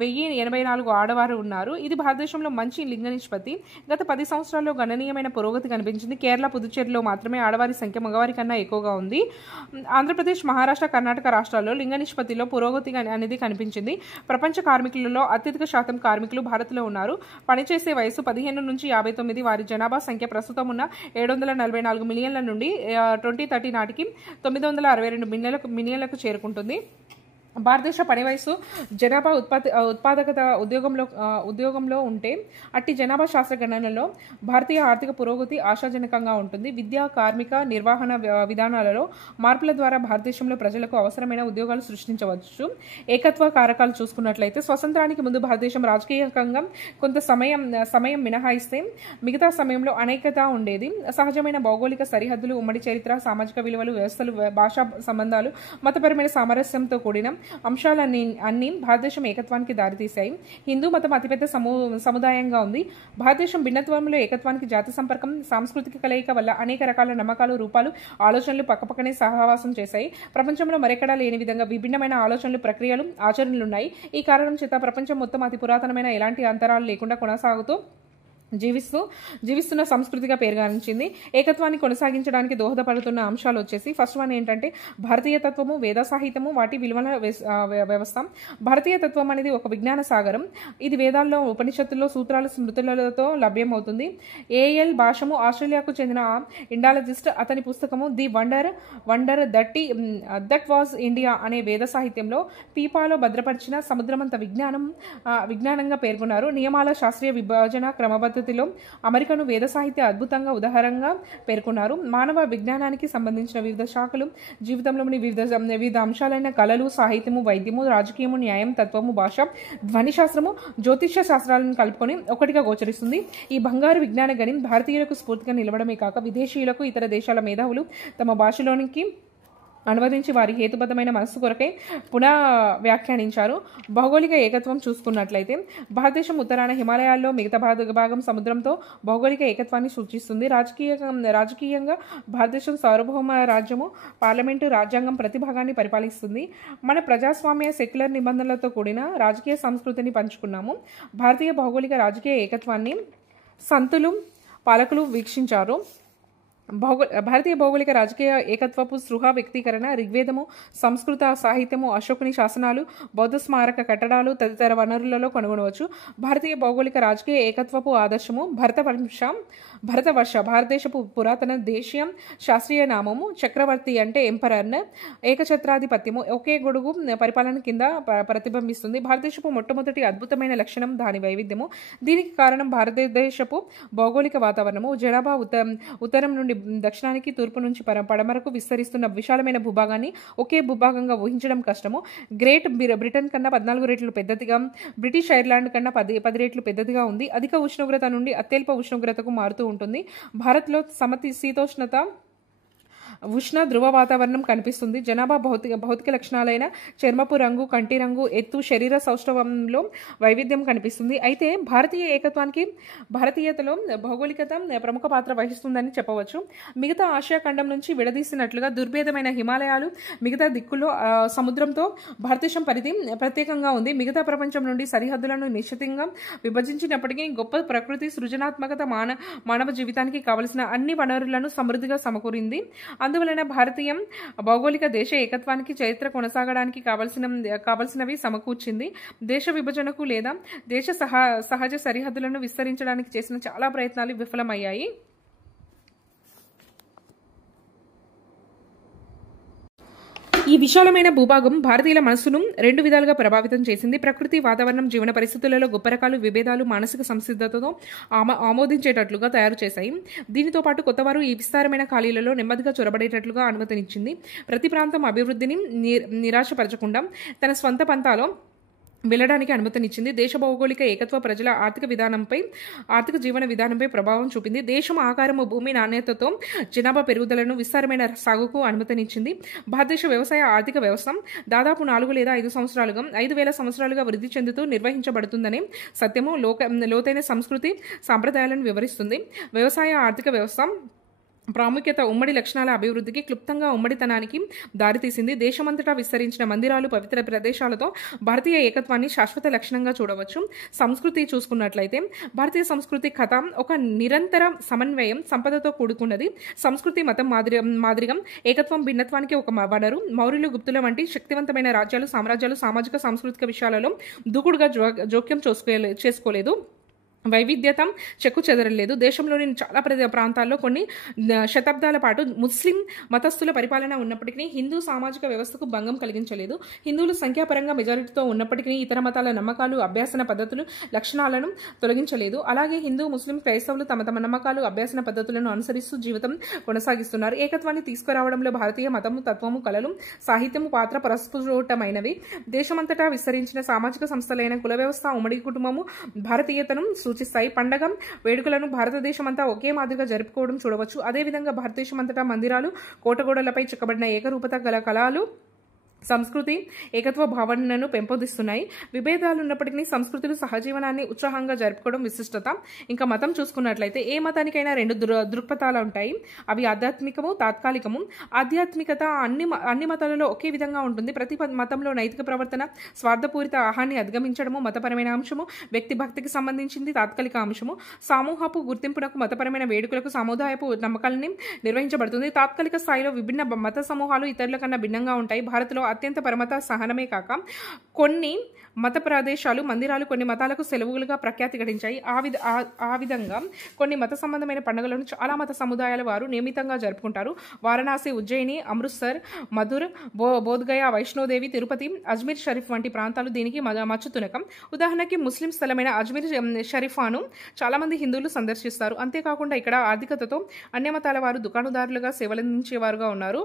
1084 ఆడవారు ఉన్నారు. ఇది భారతదేశంలో మంచి లింగ నిష్పత్తి. గత 10 సంవత్సరాల్లో గణనీయమైన పురోగతి కనిపించింది. కేరళ, పుదుచ్చేరిలో మాత్రమే ఆడవారి సంఖ్య మగవారి కన్నా ఎక్కువగా ఉంది. ఆంధ్రప్రదేశ్, మహారాష్ట్ర, కర్ణాటక రాష్ట్రాల్లో లింగ నిష్పత్తిలో పురోగతి అనేది కనిపించింది. ప్రపంచ కార్మికులలో అత్యధిక శాతం కార్మికులు భారత్లో ఉన్నారు. పనిచేసే వయసు 15 నుంచి 59. వారి జనాభా సంఖ్య ప్రస్తుతం ఉన్న 744 మిలియన్ల నుండి 2030 నాటికి 962 మిలియన్లకు చేరుకుంటుంది. భారతదేశ పని వయసు జనాభా ఉత్పాదకత ఉద్యోగంలో ఉంటే అట్టి జనాభా శాస్త్ర గణనలో భారతీయ ఆర్థిక పురోగతి ఆశాజనకంగా ఉంటుంది. విద్యా, కార్మిక, నిర్వహణ విధానాలలో మార్పుల ద్వారా భారతదేశంలో ప్రజలకు అవసరమైన ఉద్యోగాలు సృష్టించవచ్చు. ఏకత్వ కారకాలు చూసుకున్నట్లయితే స్వతంత్రానికి ముందు భారతదేశం రాజకీయంగా కొంత సమయం మినహాయిస్తే మిగతా సమయంలో అనేకత ఉండేది. సహజమైన భౌగోళిక సరిహద్దులు, ఉమ్మడి చరిత్ర, సామాజిక విలువలు, వ్యవస్థలు, భాషా సంబంధాలు, మతపరమైన సామరస్యంతో కూడిన అంశాలన్నీ భారతదేశం ఏకత్వానికి దారితీశాయి. హిందూ మతం అతిపెద్ద సముదాయంగా ఉంది. భారతదేశం భిన్నత్వంలో ఏకత్వానికి జాతి సంపర్కం, సాంస్కృతిక కలయిక వల్ల అనేక రకాల నమ్మకాలు, రూపాలు, ఆలోచనలు పక్కపక్కనే సహవాసం చేశాయి. ప్రపంచంలో మరెక్కడా లేని విధంగా విభిన్నమైన ఆలోచనలు, ప్రక్రియలు, ఆచరణలున్నాయి. ఈ కారణం చేత ప్రపంచం మొత్తం అతి పురాతనమైన ఎలాంటి అంతరాలు లేకుండా కొనసాగుతూ జీవిస్తున్న సంస్కృతిగా పేరుగాంచింది. ఏకత్వాన్ని కొనసాగించడానికి దోహదపడుతున్న అంశాలు వచ్చేసి ఫస్ట్ వన్ ఏంటంటే భారతీయ తత్వము, వేద సాహిత్యము, వాటి విలువల వ్యవస్థ. భారతీయ తత్వం అనేది ఒక విజ్ఞాన సాగరం. ఇది వేదాల్లో, ఉపనిషత్తుల్లో, సూత్రాలు, స్మృతులతో లభ్యమవుతుంది. ఏఎల్ భాషము ఆస్ట్రేలియాకు చెందిన ఇండాలజిస్ట్, అతని పుస్తకము the wonder that was India అనే వేద సాహిత్యంలో పీపాలో భద్రపరిచిన సముద్రమంత విజ్ఞానంగా పేర్కొన్నారు. నియమాల శాస్త్రీయ విభజన క్రమబద్ధ అమెరికను వేద సాహిత్య అద్భుతంగా ఉదాహరణగా పేర్కొన్నారు. మానవ విజ్ఞానానికి సంబంధించిన వివిధ శాఖలు, జీవితంలోని వివిధ అంశాలైన కళలు, సాహిత్యము, వైద్యము, రాజకీయము, న్యాయం, తత్వము, భాష, ధ్వని శాస్త్రము, జ్యోతిష్య శాస్త్రాలను కలుపుకొని ఒకటిగా గోచరిస్తుంది. ఈ బంగారు విజ్ఞాన గణి భారతీయులకు స్ఫూర్తిగా నిలవడమే కాక విదేశీయులకు, ఇతర దేశాల మేధావులు తమ భాషలోనికి అనువదించి వారి హేతుబద్ధమైన మనస్సు కొరకై పునః వ్యాఖ్యానించారు. భౌగోళిక ఏకత్వం చూసుకున్నట్లయితే భారతదేశం ఉత్తరాన హిమాలయాల్లో, మిగతా భాగం సముద్రంతో భౌగోళిక ఏకత్వాన్ని సూచిస్తుంది. రాజకీయంగా భారతదేశం సార్వభౌమ రాజ్యము, పార్లమెంటు, రాజ్యాంగం ప్రతి భాగాన్ని పరిపాలిస్తుంది. మన ప్రజాస్వామ్య సెక్యులర్ నిబంధనలతో కూడిన రాజకీయ సంస్కృతిని పంచుకున్నాము. భారతీయ భౌగోళిక రాజకీయ ఏకత్వాన్ని సంతులు, పాలకులు వీక్షించారు. భారతీయ భౌగోళిక రాజకీయ ఏకత్వపు సృహ వ్యక్తీకరణ ఋగ్వేదము, సంస్కృత సాహిత్యము, అశోకుని శాసనాలు, బౌద్ధ స్మారక కట్టడాలు తదితర వనరులలో కనుగొనవచ్చు. భారతీయ భౌగోళిక రాజకీయ ఏకత్వపు ఆదర్శము భరతవర్ష భారతదేశపు పురాతన దేశీయం శాస్త్రీయ నామము. చక్రవర్తి అంటే ఎంపరర్. ఏకఛత్రాధిపత్యము, ఒకే గొడుగు పరిపాలన కింద ప్రతిబింబిస్తుంది. భారతదేశపు మొట్టమొదటి అద్భుతమైన లక్షణం దాని వైవిధ్యము. దీనికి కారణం భారతదేశపు భౌగోళిక వాతావరణము. జనాభా ఉత్తరం నుండి దక్షిణానికి, తూర్పు నుంచి పడమరకు విస్తరిస్తున్న విశాలమైన భూభాగాన్ని ఒకే భూభాగంగా ఊహించడం కష్టము. గ్రేట్ బ్రిటన్ కన్నా 14 రెట్లు పెద్దదిగా, బ్రిటిష్ ఐర్లాండ్ కన్నా 10 రెట్లు పెద్దదిగా ఉంది. అధిక ఉష్ణోగ్రత నుండి అత్యల్ప ఉష్ణోగ్రతకు మారుతూ ఉంటుంది. భారత్లో సమశీతోష్ణత ఉష్ణ ధ్రువ వాతావరణం కనిపిస్తుంది. జనాభా భౌతిక లక్షణాలైన చర్మపు రంగు, కంటి రంగు, ఎత్తు, శరీర సౌష్ఠవంలో వైవిధ్యం కనిపిస్తుంది. అయితే భారతీయతలో భౌగోళికత ప్రముఖ పాత్ర వహిస్తుందని చెప్పవచ్చు. మిగతా ఆసియా ఖండం నుంచి విడదీసినట్లుగా దుర్భేదమైన హిమాలయాలు, మిగతా దిక్కుల్లో సముద్రంతో భారతదేశం పరిధి ప్రత్యేకంగా ఉంది. మిగతా ప్రపంచం నుండి సరిహద్దులను నిశ్చితంగా విభజించినప్పటికీ గొప్ప ప్రకృతి సృజనాత్మకత మానవ జీవితానికి కావలసిన అన్ని వనరులను సమృద్ధిగా సమకూరింది. అందువలన భారతీయం భౌగోళిక దేశ ఏకత్వానికి, చరిత్ర కొనసాగడానికి కావలసినవి సమకూర్చింది. దేశ విభజనకు లేదా దేశ సహజ సరిహద్దులను విస్తరించడానికి చేసిన చాలా ప్రయత్నాలు విఫలమయ్యాయి. ఈ విశాలమైన భూభాగం భారతీయుల మనస్సును రెండు విధాలుగా ప్రభావితం చేసింది. ప్రకృతి, వాతావరణం, జీవన పరిస్థితులలో గొప్ప రకాలు, విభేదాలు మానసిక సంసిద్ధతతో ఆమోదించేటట్లుగా తయారు చేశాయి. దీనితో పాటు కొత్తవారు ఈ విస్తారమైన ఖాళీలలో నెమ్మదిగా చొరబడేటట్లుగా అనుమతినిచ్చింది. ప్రతి ప్రాంతం అభివృద్ధిని నిరాశపరచకుండా తన స్వంత పంతాలో వెళ్ళడానికి అనుమతినిచ్చింది. దేశ భౌగోళిక ఏకత్వ ప్రజల ఆర్థిక జీవన విధానంపై ప్రభావం చూపింది. దేశం ఆకారము, భూమి నాణ్యతతో జనాభా పెరుగుదలను, విస్తారమైన సాగుకు అనుమతినిచ్చింది. భారతదేశ వ్యవసాయ ఆర్థిక వ్యవస్థ దాదాపు 4 లేదా 5 సంవత్సరాలుగా 5,000 సంవత్సరాలుగా వృద్ధి చెందుతూ నిర్వహించబడుతుందనే సత్యము లోతైన సంస్కృతి సాంప్రదాయాలను వివరిస్తుంది. వ్యవసాయ ఆర్థిక వ్యవస్థ ప్రాముఖ్యత ఉమ్మడి లక్షణాల అభివృద్ధికి, క్లుప్తంగా ఉమ్మడితనానికి దారితీసింది. దేశమంతటా విస్తరించిన మందిరాలు, పవిత్ర ప్రదేశాలతో భారతీయ ఏకత్వాన్ని శాశ్వత లక్షణంగా చూడవచ్చు. సంస్కృతి చూసుకున్నట్లయితే భారతీయ సంస్కృతి కథ ఒక నిరంతర సమన్వయం, సంపదతో కూడుకున్నది. సంస్కృతి మతం మాదిరిగా ఏకత్వం భిన్నత్వానికి ఒక వనరు. మౌర్యులు, గుప్తుల వంటి శక్తివంతమైన సామ్రాజ్యాలు సామాజిక సాంస్కృతిక విషయాలలో దూకుడుగా జోక్యం చేసుకోలేదు. వైవిధ్యత చెక్కు చెదరలేదు. దేశంలోని చాలా ప్రాంతాల్లో కొన్ని శతాబ్దాల పాటు ముస్లిం మతస్థుల పరిపాలన ఉన్నప్పటికీ హిందూ సామాజిక వ్యవస్థకు భంగం కలిగించలేదు. హిందువులు సంఖ్యాపరంగా మెజారిటీతో ఉన్నప్పటికీ ఇతర మతాల నమ్మకాలు, అభ్యాసన పద్ధతులు, లక్షణాలను తొలగించలేదు. అలాగే హిందూ, ముస్లిం, క్రైస్తవులు తమ నమ్మకాలు, అభ్యాసన పద్ధతులను అనుసరిస్తూ జీవితం కొనసాగిస్తున్నారు. ఏకత్వాన్ని తీసుకురావడంలో భారతీయ మతము, తత్వము, కళలు, సాహిత్యము పాత్ర ప్రస్ఫుటమైనవి. దేశమంతటా విస్తరించిన సామాజిక సంస్థలైన కుల వ్యవస్థ, ఉమ్మడి కుటుంబము భారతీయతను సూచిస్తాయి. పండగ వేడుకలను భారతదేశమంతా ఒకే మాదిరిగా జరుపుకోవడం చూడవచ్చు. అదేవిధంగా భారతదేశమంతటా మందిరాలు, కోటగోడలపై చెక్కబడిన ఏకరూపత గల కళలు సంస్కృతి ఏకత్వ భావనను పెంపొందిస్తున్నాయి. విభేదాలు ఉన్నప్పటికీ సంస్కృతులు సహజీవనాన్ని ఉత్సాహంగా జరుపుకోవడం విశిష్టత. ఇంకా మతం చూసుకున్నట్లయితే ఏ మతానికైనా 2 దృక్పథాలు ఉంటాయి. అవి ఆధ్యాత్మికము, తాత్కాలికము. ఆధ్యాత్మికత అన్ని మతాలలో ఒకే విధంగా ఉంటుంది. ప్రతి మతంలో నైతిక ప్రవర్తన, స్వార్థపూరిత ఆహాన్ని అధిగమించడము మతపరమైన అంశము, వ్యక్తి భక్తికి సంబంధించింది తాత్కాలిక అంశము. సమూహపు గుర్తింపునకు, మతపరమైన వేడుకలకు సముదాయపు నమ్మకాలని నిర్వహించబడుతుంది. తాత్కాలిక స్థాయిలో విభిన్న మత సమూహాలు ఇతరుల కన్నా భిన్నంగా ఉంటాయి. భారత్లో అత్యంత పరమత సహనమే కాక కొన్ని మత ప్రదేశాలు, మందిరాలు కొన్ని మతాలకు సెలవులుగా ప్రఖ్యాతి గడించాయి. ఆ విధంగా కొన్ని మత సంబంధమైన పండుగలను చాలా మత సముదాయాల వారు నియమితంగా జరుపుకుంటారు. వారణాసి, ఉజ్జయిని, అమృత్సర్, మధుర్, బోధ్గయ, వైష్ణోదేవి, తిరుపతి, అజ్మీర్ షరీఫ్ వంటి ప్రాంతాలు దీనికి మచ్చుతునకం. ఉదాహరణకి ముస్లిం స్థలమైన అజ్మీర్ షరీఫాను చాలా మంది హిందువులు సందర్శిస్తారు. అంతేకాకుండా ఇక్కడ ఆర్థికతతో అన్య మతాల వారు దుకాణదారులుగా సేవలందించేవారుగా ఉన్నారు.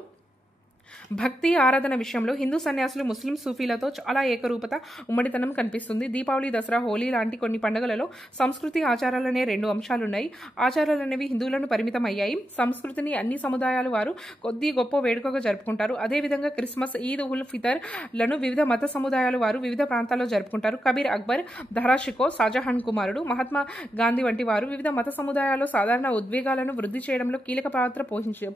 భక్తి ఆరాధన విషయంలో హిందూ సన్యాసులు, ముస్లిం సూఫీలతో చాలా ఏకరూపత, ఉమ్మడితనం కనిపిస్తుంది. దీపావళి, దసరా, హోలీ లాంటి కొన్ని పండుగలలో సంస్కృతి, ఆచారాలనే 2 అంశాలున్నాయి. ఆచారాలనేవి హిందువులను పరిమితం అయ్యాయి. సంస్కృతిని అన్ని సముదాయాల వారు కొద్ది గొప్ప వేడుకగా జరుపుకుంటారు. అదేవిధంగా క్రిస్మస్, ఈద్ ఉల్ ఫితర్ లను వివిధ మత సముదాయాల వారు వివిధ ప్రాంతాల్లో జరుపుకుంటారు. కబీర్, అక్బర్, దహరా-షికో, షాజహాన్ కుమారుడు, మహాత్మా గాంధీ వంటి వారు వివిధ మత సముదాయాల్లో సాధారణ ఉద్వేగాలను వృద్ధి చేయడంలో కీలక పాత్ర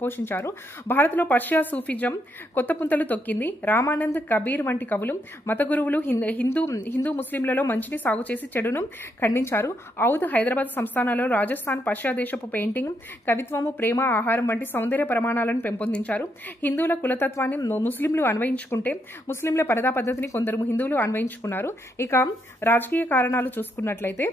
పోషించారు. భారత్లో పర్షియా సూఫిజం కొత్త పుంతలు తొక్కింది. రామానంద్, కబీర్ వంటి కవులు, మత గురువులు హిందూ ముస్లింలలో మంచిని సాగు చేసి చెడును ఖండించారు. ఔద్, హైదరాబాద్ సంస్థానాల్లో రాజస్థాన్, పర్షియా దేశపు పెయింటింగ్, కవిత్వము, ప్రేమ, ఆహారం వంటి సౌందర్య ప్రమాణాలను పెంపొందించారు. హిందువుల కులతత్వాన్ని ముస్లింలు అన్వయించుకుంటే ముస్లింల పరదా పద్ధతిని కొందరు హిందువులు అన్వయించుకున్నారు. ఇక రాజకీయ కారణాలు చూసుకున్నట్లయితే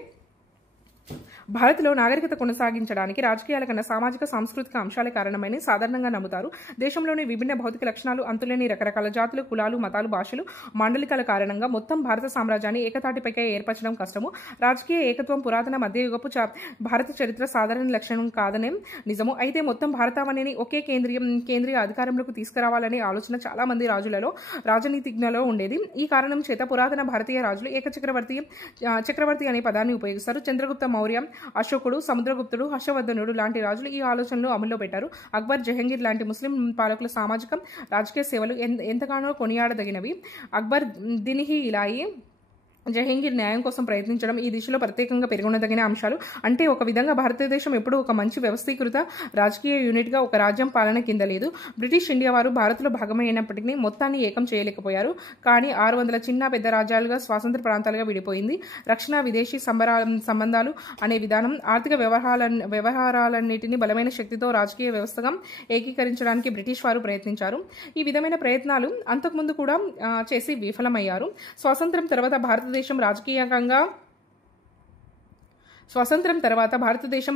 భారత్లో నాగరికత కొనసాగించడానికి రాజకీయాల కన్నా సామాజిక సాంస్కృతిక అంశాలే కారణమని సాధారణంగా నమ్ముతారు. దేశంలోని విభిన్న భౌతిక లక్షణాలు, అంతులేని రకరకాల జాతులు, కులాలు, మతాలు, భాషలు, మాండలికాల కారణంగా మొత్తం భారత సామ్రాజ్యాన్ని ఏకతాటిపైకి ఏర్పరచడం కష్టము. రాజకీయ ఏకత్వం పురాతన మధ్యయుగపు భారత చరిత్ర సాధారణ లక్షణం కాదనే నిజము. అయితే మొత్తం భారతావనిని ఒకే కేంద్రీయ అధికారంలోకి తీసుకురావాలనే ఆలోచన చాలా మంది రాజనీతిజ్ఞులలో ఉండేది. ఈ కారణం చేత పురాతన భారతీయ రాజులు చక్రవర్తి అనే పదాన్ని ఉపయోగిస్తారు. చంద్రగుప్త మౌర్య, అశోకుడు, సముద్రగుప్తుడు, హర్షవర్ధనుడు లాంటి రాజులు ఈ ఆలోచనలు అమల్లో పెట్టారు. అక్బర్, జహంగీర్ లాంటి ముస్లిం పాలకుల సామాజిక రాజకీయ సేవలు ఎంతగానో కొనియాడదగినవి. అక్బర్ దినిహి ఇలాయి, జహంగీర్ న్యాయం కోసం ప్రయత్నించడం ఈ దిశలో ప్రత్యేకంగా పేర్కొనదగిన అంశాలు. అంటే ఒక విధంగా భారతదేశం ఎప్పుడూ ఒక మంచి వ్యవస్థీకృత రాజకీయ యూనిట్గా ఒక రాజ్యం పాలన కింద లేదు. బ్రిటిష్ ఇండియా వారు భారత్లో భాగమైనప్పటికీ మొత్తాన్ని ఏకం చేయలేకపోయారు. కానీ 600 చిన్న పెద్ద రాజ్యాలుగా స్వాతంత్ర ప్రాంతాలుగా విడిపోయింది. రక్షణ, విదేశీ సంబంధాలు అనే విధానం, ఆర్థిక వ్యవహారాలన్నిటినీ బలమైన శక్తితో రాజకీయ వ్యవస్థగా ఏకీకరించడానికి బ్రిటిష్ వారు ప్రయత్నించారు. ఈ విధమైన ప్రయత్నాలు అంతకుముందు కూడా చేసి విఫలమయ్యారు. స్వాతంత్రం తర్వాత భారతదేశం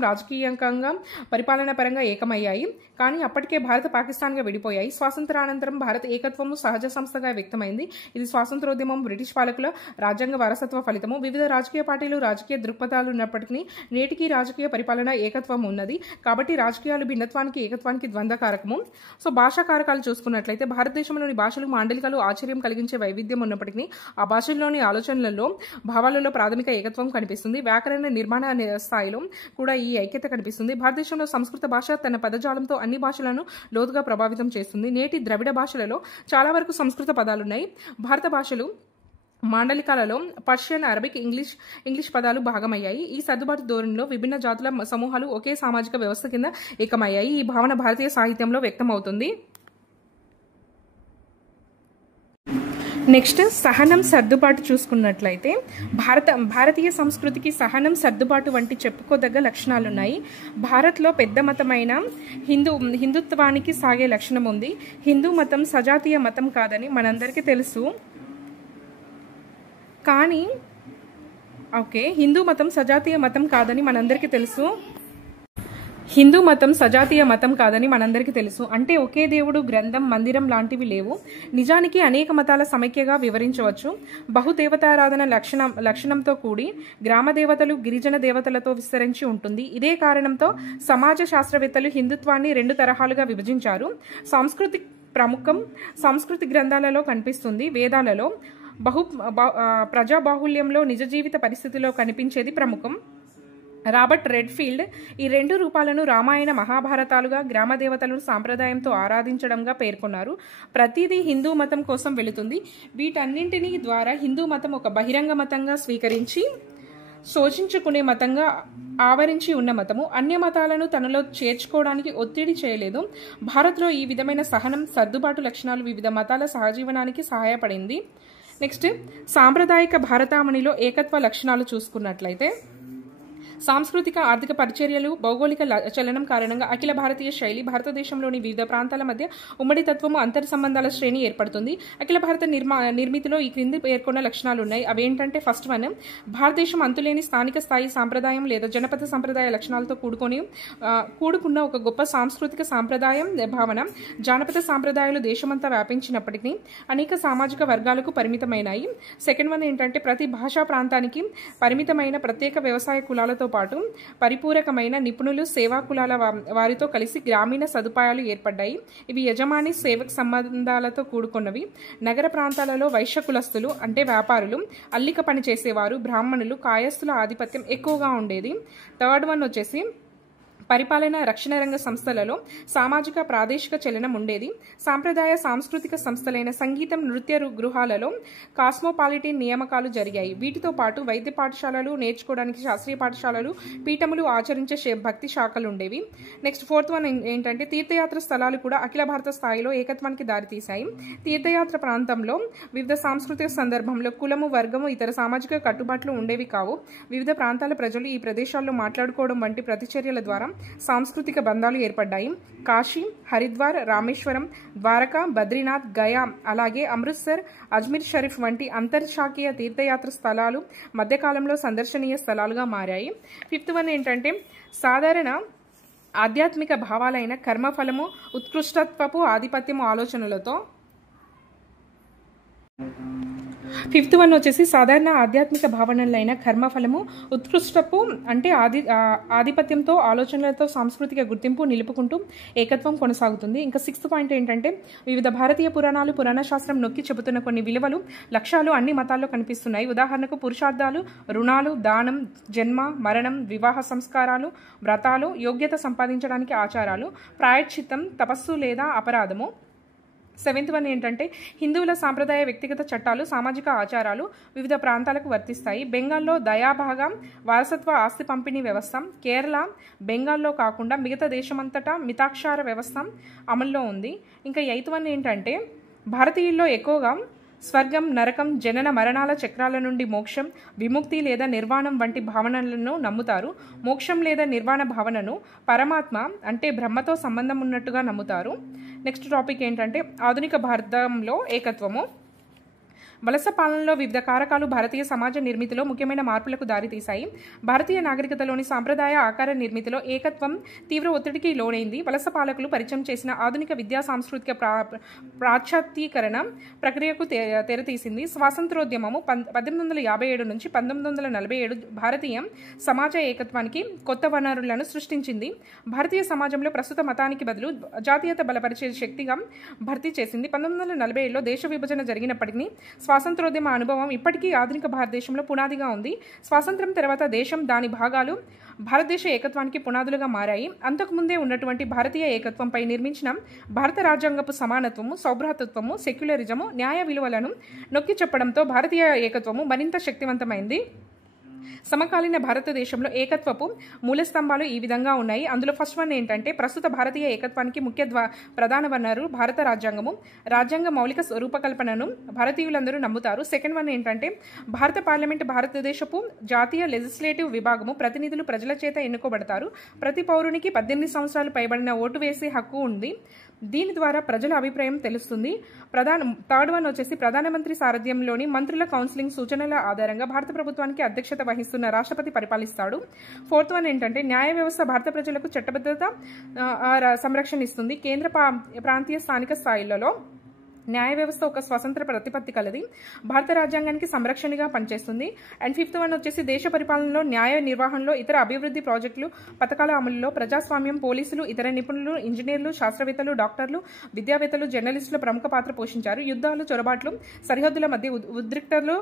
రాజకీయంగా పరిపాలనా పరంగా ఏకమయ్యాయి. కానీ అప్పటికే భారత పాకిస్తాన్గా విడిపోయాయి. స్వాతంత్రానంతరం భారత ఏకత్వము సహజ సంస్థగా వ్యక్తమైంది. ఇది స్వాతంత్రోద్యమం, బ్రిటిష్ పాలకుల రాజ్యాంగ వారసత్వ ఫలితము. వివిధ రాజకీయ పార్టీలు, రాజకీయ దృక్పథాలు ఉన్నప్పటికీ నేటికి రాజకీయ పరిపాలన ఏకత్వం ఉన్నది. కాబట్టి రాజకీయాలు భిన్నత్వానికి, ఏకత్వానికి ద్వంద్వకారకము. సో భాషా కారకాలు చూసుకున్నట్లయితే భారతదేశంలోని భాషలు, మాండలికాలు ఆశ్చర్యం కలిగించే వైవిధ్యం ఉన్నప్పటికీ ఆ భాషల్లోని ఆలోచనలలో, భావాలలో ప్రాథమిక ఏకత్వం కనిపిస్తుంది. వ్యాకరణ నిర్మాణ స్థాయిలో కూడా ఈ ఐక్యత కనిపిస్తుంది. భారతదేశంలో సంస్కృత భాష తన పదజాలంతో అన్ని భాషలను లోతుగా ప్రభావితం చేస్తుంది. నేటి ద్రవిడ భాషలలో చాలా వరకు సంస్కృత పదాలున్నాయి. భారత భాషలు మాండలికాలలో పర్షియన్, అరబిక్, ఇంగ్లీష్ పదాలు భాగమయ్యాయి. ఈ సర్దుబాటు ధోరణిలో విభిన్న జాతుల సమూహాలు ఒకే సామాజిక వ్యవస్థ కింద ఏకమయ్యాయి. ఈ భావన భారతీయ సాహిత్యంలో వ్యక్తమవుతుంది. నెక్స్ట్ సహనం, సర్దుబాటు చూసుకున్నట్లయితే భారతీయ సంస్కృతికి సహనం, సర్దుబాటు వంటి చెప్పుకోదగ్గ లక్షణాలున్నాయి. భారత్లో పెద్ద మతమైన హిందుత్వానికి సాగే లక్షణం ఉంది. హిందూ మతం సజాతీయ మతం కాదని మనందరికీ తెలుసు. కానీ హిందూ మతం సజాతీయ మతం కాదని మనందరికీ తెలుసు. అంటే ఒకే దేవుడు, గ్రంథం, మందిరం లాంటివి లేవు. నిజానికి అనేక మతాల సమైక్యగా వివరించవచ్చు. బహుదేవతారాధన లక్షణంతో కూడి గ్రామ దేవతలు, గిరిజన దేవతలతో విస్తరించి ఉంటుంది. ఇదే కారణంతో సమాజ శాస్త్రవేత్తలు హిందుత్వాన్ని 2 తరహాలుగా విభజించారు. సంస్కృతి గ్రంథాలలో కనిపిస్తుంది. వేదాలలో ప్రజాబాహుల్యంలో, నిజ జీవిత పరిస్థితిలో కనిపించేది ప్రముఖం. రాబర్ట్ రెడ్ఫీల్డ్ ఈ 2 రూపాలను రామాయణ, మహాభారతాలుగా గ్రామ దేవతలను సాంప్రదాయంతో ఆరాధించడంగా పేర్కొన్నారు. ప్రతిదీ హిందూ మతం కోసం వెళుతుంది. వీటన్నింటినీ ద్వారా హిందూ మతం ఒక బహిరంగ మతంగా స్వీకరించి శోషించుకునే మతంగా ఆవరించి ఉన్న మతము. అన్య మతాలను తనలో చేర్చుకోవడానికి ఒత్తిడి చేయలేదు. భారత్లో ఈ విధమైన సహనం, సర్దుబాటు లక్షణాలు వివిధ మతాల సహజీవనానికి సహాయపడింది. నెక్స్ట్ సాంప్రదాయిక భారతామణిలో ఏకత్వ లక్షణాలు చూసుకున్నట్లయితే సాంస్కృతిక, ఆర్థిక పరిచర్యలు, భౌగోళిక చలనం కారణంగా అఖిల భారతీయ శైలి, భారతదేశంలోని వివిధ ప్రాంతాల మధ్య ఉమ్మడి తత్వము, అంతర్ సంబంధాల శ్రేణి ఏర్పడుతుంది. అఖిల భారత నిర్మితిలో ఈ క్రింది పేర్కొన్న లక్షణాలు ఉన్నాయి. అవేంటంటే ఫస్ట్ వన్, భారతదేశం అంతులేని స్థానిక స్థాయి సాంప్రదాయం లేదా జనపద సంప్రదాయ లక్షణాలతో కూడుకున్న ఒక గొప్ప సాంస్కృతిక సాంప్రదాయం భావన. జానపద సాంప్రదాయాలు దేశమంతా వ్యాపించినప్పటికీ అనేక సామాజిక వర్గాలకు పరిమితమైనాయి. సెకండ్ వన్ ఏంటంటే ప్రతి భాషా ప్రాంతానికి పరిమితమైన ప్రత్యేక వ్యవసాయ కులాలతో పాటు పరిపూరకమైన నిపుణులు, సేవా కులాల వారితో కలిసి గ్రామీణ సదుపాయాలు ఏర్పడ్డాయి. ఇవి యజమాని సేవక సంబంధాలతో కూడుకున్నవి. నగర ప్రాంతాలలో వైశ్య కులస్తులు అంటే వ్యాపారులు, అల్లిక పని చేసేవారు, బ్రాహ్మణులు, కాయస్థుల ఆధిపత్యం ఎక్కువగా ఉండేది. థర్డ్ వన్ వచ్చేసి పరిపాలన, రక్షణ రంగ సంస్థలలో సామాజిక, ప్రాదేశిక చలనం ఉండేది. సాంప్రదాయ సాంస్కృతిక సంస్థలైన సంగీతం, నృత్య గృహాలలో కాస్మోపాలిటన్ నియామకాలు జరిగాయి. వీటితో పాటు వైద్య పాఠశాలలు, నేర్చుకోవడానికి శాస్త్రీయ పాఠశాలలు, పీఠములు, ఆచరించే భక్తి శాఖలు ఉండేవి. నెక్స్ట్ ఫోర్త్ వన్ ఏంటంటే తీర్థయాత్ర స్థలాలు కూడా అఖిల భారత స్థాయిలో ఏకత్వానికి దారితీశాయి. తీర్థయాత్ర ప్రాంతంలో వివిధ సాంస్కృతిక సందర్భంలో కులము, వర్గము, ఇతర సామాజిక కట్టుబాట్లు ఉండేవి కావు. వివిధ ప్రాంతాల ప్రజలు ఈ ప్రదేశాల్లో మాట్లాడుకోవడం వంటి ప్రతిచర్యల ద్వారా సాంస్కృతిక బంధాలు ఏర్పడ్డాయి. కాశీ, హరిద్వార్, రామేశ్వరం, ద్వారకా, బద్రీనాథ్, గయా, అలాగే అమృత్సర్, అజ్మీర్ షరీఫ్ వంటి అంతర్శాఖీయ తీర్థయాత్ర స్థలాలు మధ్యకాలంలో సందర్శనీయ స్థలాలుగా మారాయి. ఫిఫ్త్ వన్ ఏంటంటే సాధారణ ఆధ్యాత్మిక భావాలైన కర్మఫలము, ఉత్కృష్టత్వపు ఆధిపత్యము ఆలోచనలతో ఫిఫ్త్ వన్ వచ్చేసి సాధారణ ఆధ్యాత్మిక భావనలైన కర్మఫలము, ఉత్కృష్టపు అంటే ఆధిపత్యంతో ఆలోచనలతో సాంస్కృతిక గుర్తింపు నిలుపుకుంటూ ఏకత్వం కొనసాగుతుంది. ఇంకా సిక్స్త్ పాయింట్ ఏంటంటే వివిధ భారతీయ పురాణాలు, పురాణ శాస్త్రం నొక్కి చెబుతున్న కొన్ని విలువలు, లక్ష్యాలు అన్ని మతాల్లో కనిపిస్తున్నాయి. ఉదాహరణకు పురుషార్థాలు, రుణాలు, దానం, జన్మ, మరణం, వివాహ సంస్కారాలు, వ్రతాలు, యోగ్యత సంపాదించడానికి ఆచారాలు, ప్రాయశ్చిత్తం, తపస్సు లేదా అపరాధము. సెవెంత్ వన్ ఏంటంటే హిందువుల సాంప్రదాయ వ్యక్తిగత చట్టాలు, సామాజిక ఆచారాలు వివిధ ప్రాంతాలకు వర్తిస్తాయి. బెంగాల్లో దయాభాగం వారసత్వ ఆస్తి పంపిణీ వ్యవస్థ, కేరళ, బెంగాల్లో కాకుండా మిగతా దేశమంతటా మితాక్షార వ్యవస్థ అమల్లో ఉంది. ఇంకా ఎయిత్ వన్ ఏంటంటే భారతీయుల్లో ఎక్కువగా స్వర్గం, నరకం, జనన మరణాల చక్రాల నుండి మోక్షం, విముక్తి లేదా నిర్వాణం వంటి భావనలను నమ్ముతారు. మోక్షం లేదా నిర్వాణ భావనను పరమాత్మ అంటే బ్రహ్మతో సంబంధం ఉన్నట్టుగా నమ్ముతారు. నెక్స్ట్ టాపిక్ ఏంటంటే ఆధునిక భారతంలో ఏకత్వము. వలస పాలనలో వివిధ కారకాలు భారతీయ సమాజ నిర్మితిలో ముఖ్యమైన మార్పులకు దారితీశాయి. భారతీయ నాగరికతలోని సాంప్రదాయ ఆకార నిర్మితిలో ఏకత్వం తీవ్ర ఒత్తిడికి లోనైంది. వలస పాలకులు పరిచయం చేసిన ఆధునిక విద్యా సాంస్కృతిక పాశ్చాత్యీకరణ ప్రక్రియకు తెరతీసింది. స్వాతంత్రోద్యమము 1857 నుంచి 1947 భారతీయ సమాజ ఏకత్వానికి కొత్త వనరులను సృష్టించింది. భారతీయ సమాజంలో ప్రస్తుత మతానికి బదులు జాతీయత బలపరిచే శక్తిగా భర్తీ చేసింది. 1947లో దేశ విభజన జరిగినప్పటికీ స్వాతంత్రోద్యమ అనుభవం ఇప్పటికీ ఆధునిక భారతదేశంలో పునాదిగా ఉంది. స్వాతంత్ర్యం తర్వాత దేశం, దాని భాగాలు భారతదేశ ఏకత్వానికి పునాదులుగా మారాయి. అంతకుముందే ఉన్నటువంటి భారతీయ ఏకత్వంపై నిర్మించిన భారత రాజ్యాంగపు సమానత్వము, సౌభ్రాతృత్వము, సెక్యులరిజము, న్యాయ విలువలను నొక్కి చెప్పడంతో భారతీయ ఏకత్వము మరింత శక్తివంతమైంది. సమకాలీన భారతదేశంలో ఏకత్వపు మూలస్తంభాలు ఈ విధంగా ఉన్నాయి. అందులో ఫస్ట్ వన్ ఏంటంటే ప్రస్తుత భారతీయ ఏకత్వానికి ముఖ్య ప్రధాన వనరు భారత రాజ్యాంగము. రాజ్యాంగ మౌలిక రూపకల్పనను భారతీయులందరూ నమ్ముతారు. సెకండ్ వన్ ఏంటంటే భారత పార్లమెంట్ భారతదేశపు జాతీయ లెజిస్లేటివ్ విభాగము. ప్రతినిధులు ప్రజల చేత ఎన్నుకోబడతారు. ప్రతి పౌరునికి 18 సంవత్సరాలు పైబడిన ఓటు వేసే హక్కు ఉంది. దీని ద్వారా ప్రజల అభిప్రాయం తెలుస్తుంది. థర్డ్ వన్ వచ్చేసి ప్రధానమంత్రి సారథ్యంలోని మంత్రుల కౌన్సిలింగ్ సూచనల ఆధారంగా భారత ప్రభుత్వానికి అధ్యక్షత వహిస్తున్న రాష్ట్రపతి పరిపాలిస్తాడు. ఫోర్త్ వన్ ఏంటంటే న్యాయ వ్యవస్థ భారత ప్రజలకు చట్టబద్ధత సంరక్షణ ఇస్తుంది. కేంద్ర, ప్రాంతీయ, స్థానిక స్థాయిలలో న్యాయ వ్యవస్థ ఒక స్వతంత్ర ప్రతిపత్తి కలది. భారత రాజ్యాంగానికి సంరక్షణగా పనిచేస్తుంది. అండ్ ఫిఫ్త్ వన్ వచ్చేసి దేశ పరిపాలనలో, న్యాయ నిర్వహణలో, ఇతర అభివృద్ధి ప్రాజెక్టులు, పథకాల అమలులో ప్రజాస్వామ్యం, పోలీసులు, ఇతర నిపుణులు, ఇంజనీర్లు, శాస్త్రవేత్తలు, డాక్టర్లు, విద్యావేత్తలు, జర్నలిస్టులు ప్రముఖ పాత్ర పోషించారు. యుద్ధాలు, చొరబాట్లు, సరిహద్దుల మధ్య ఉద్రిక్తలు,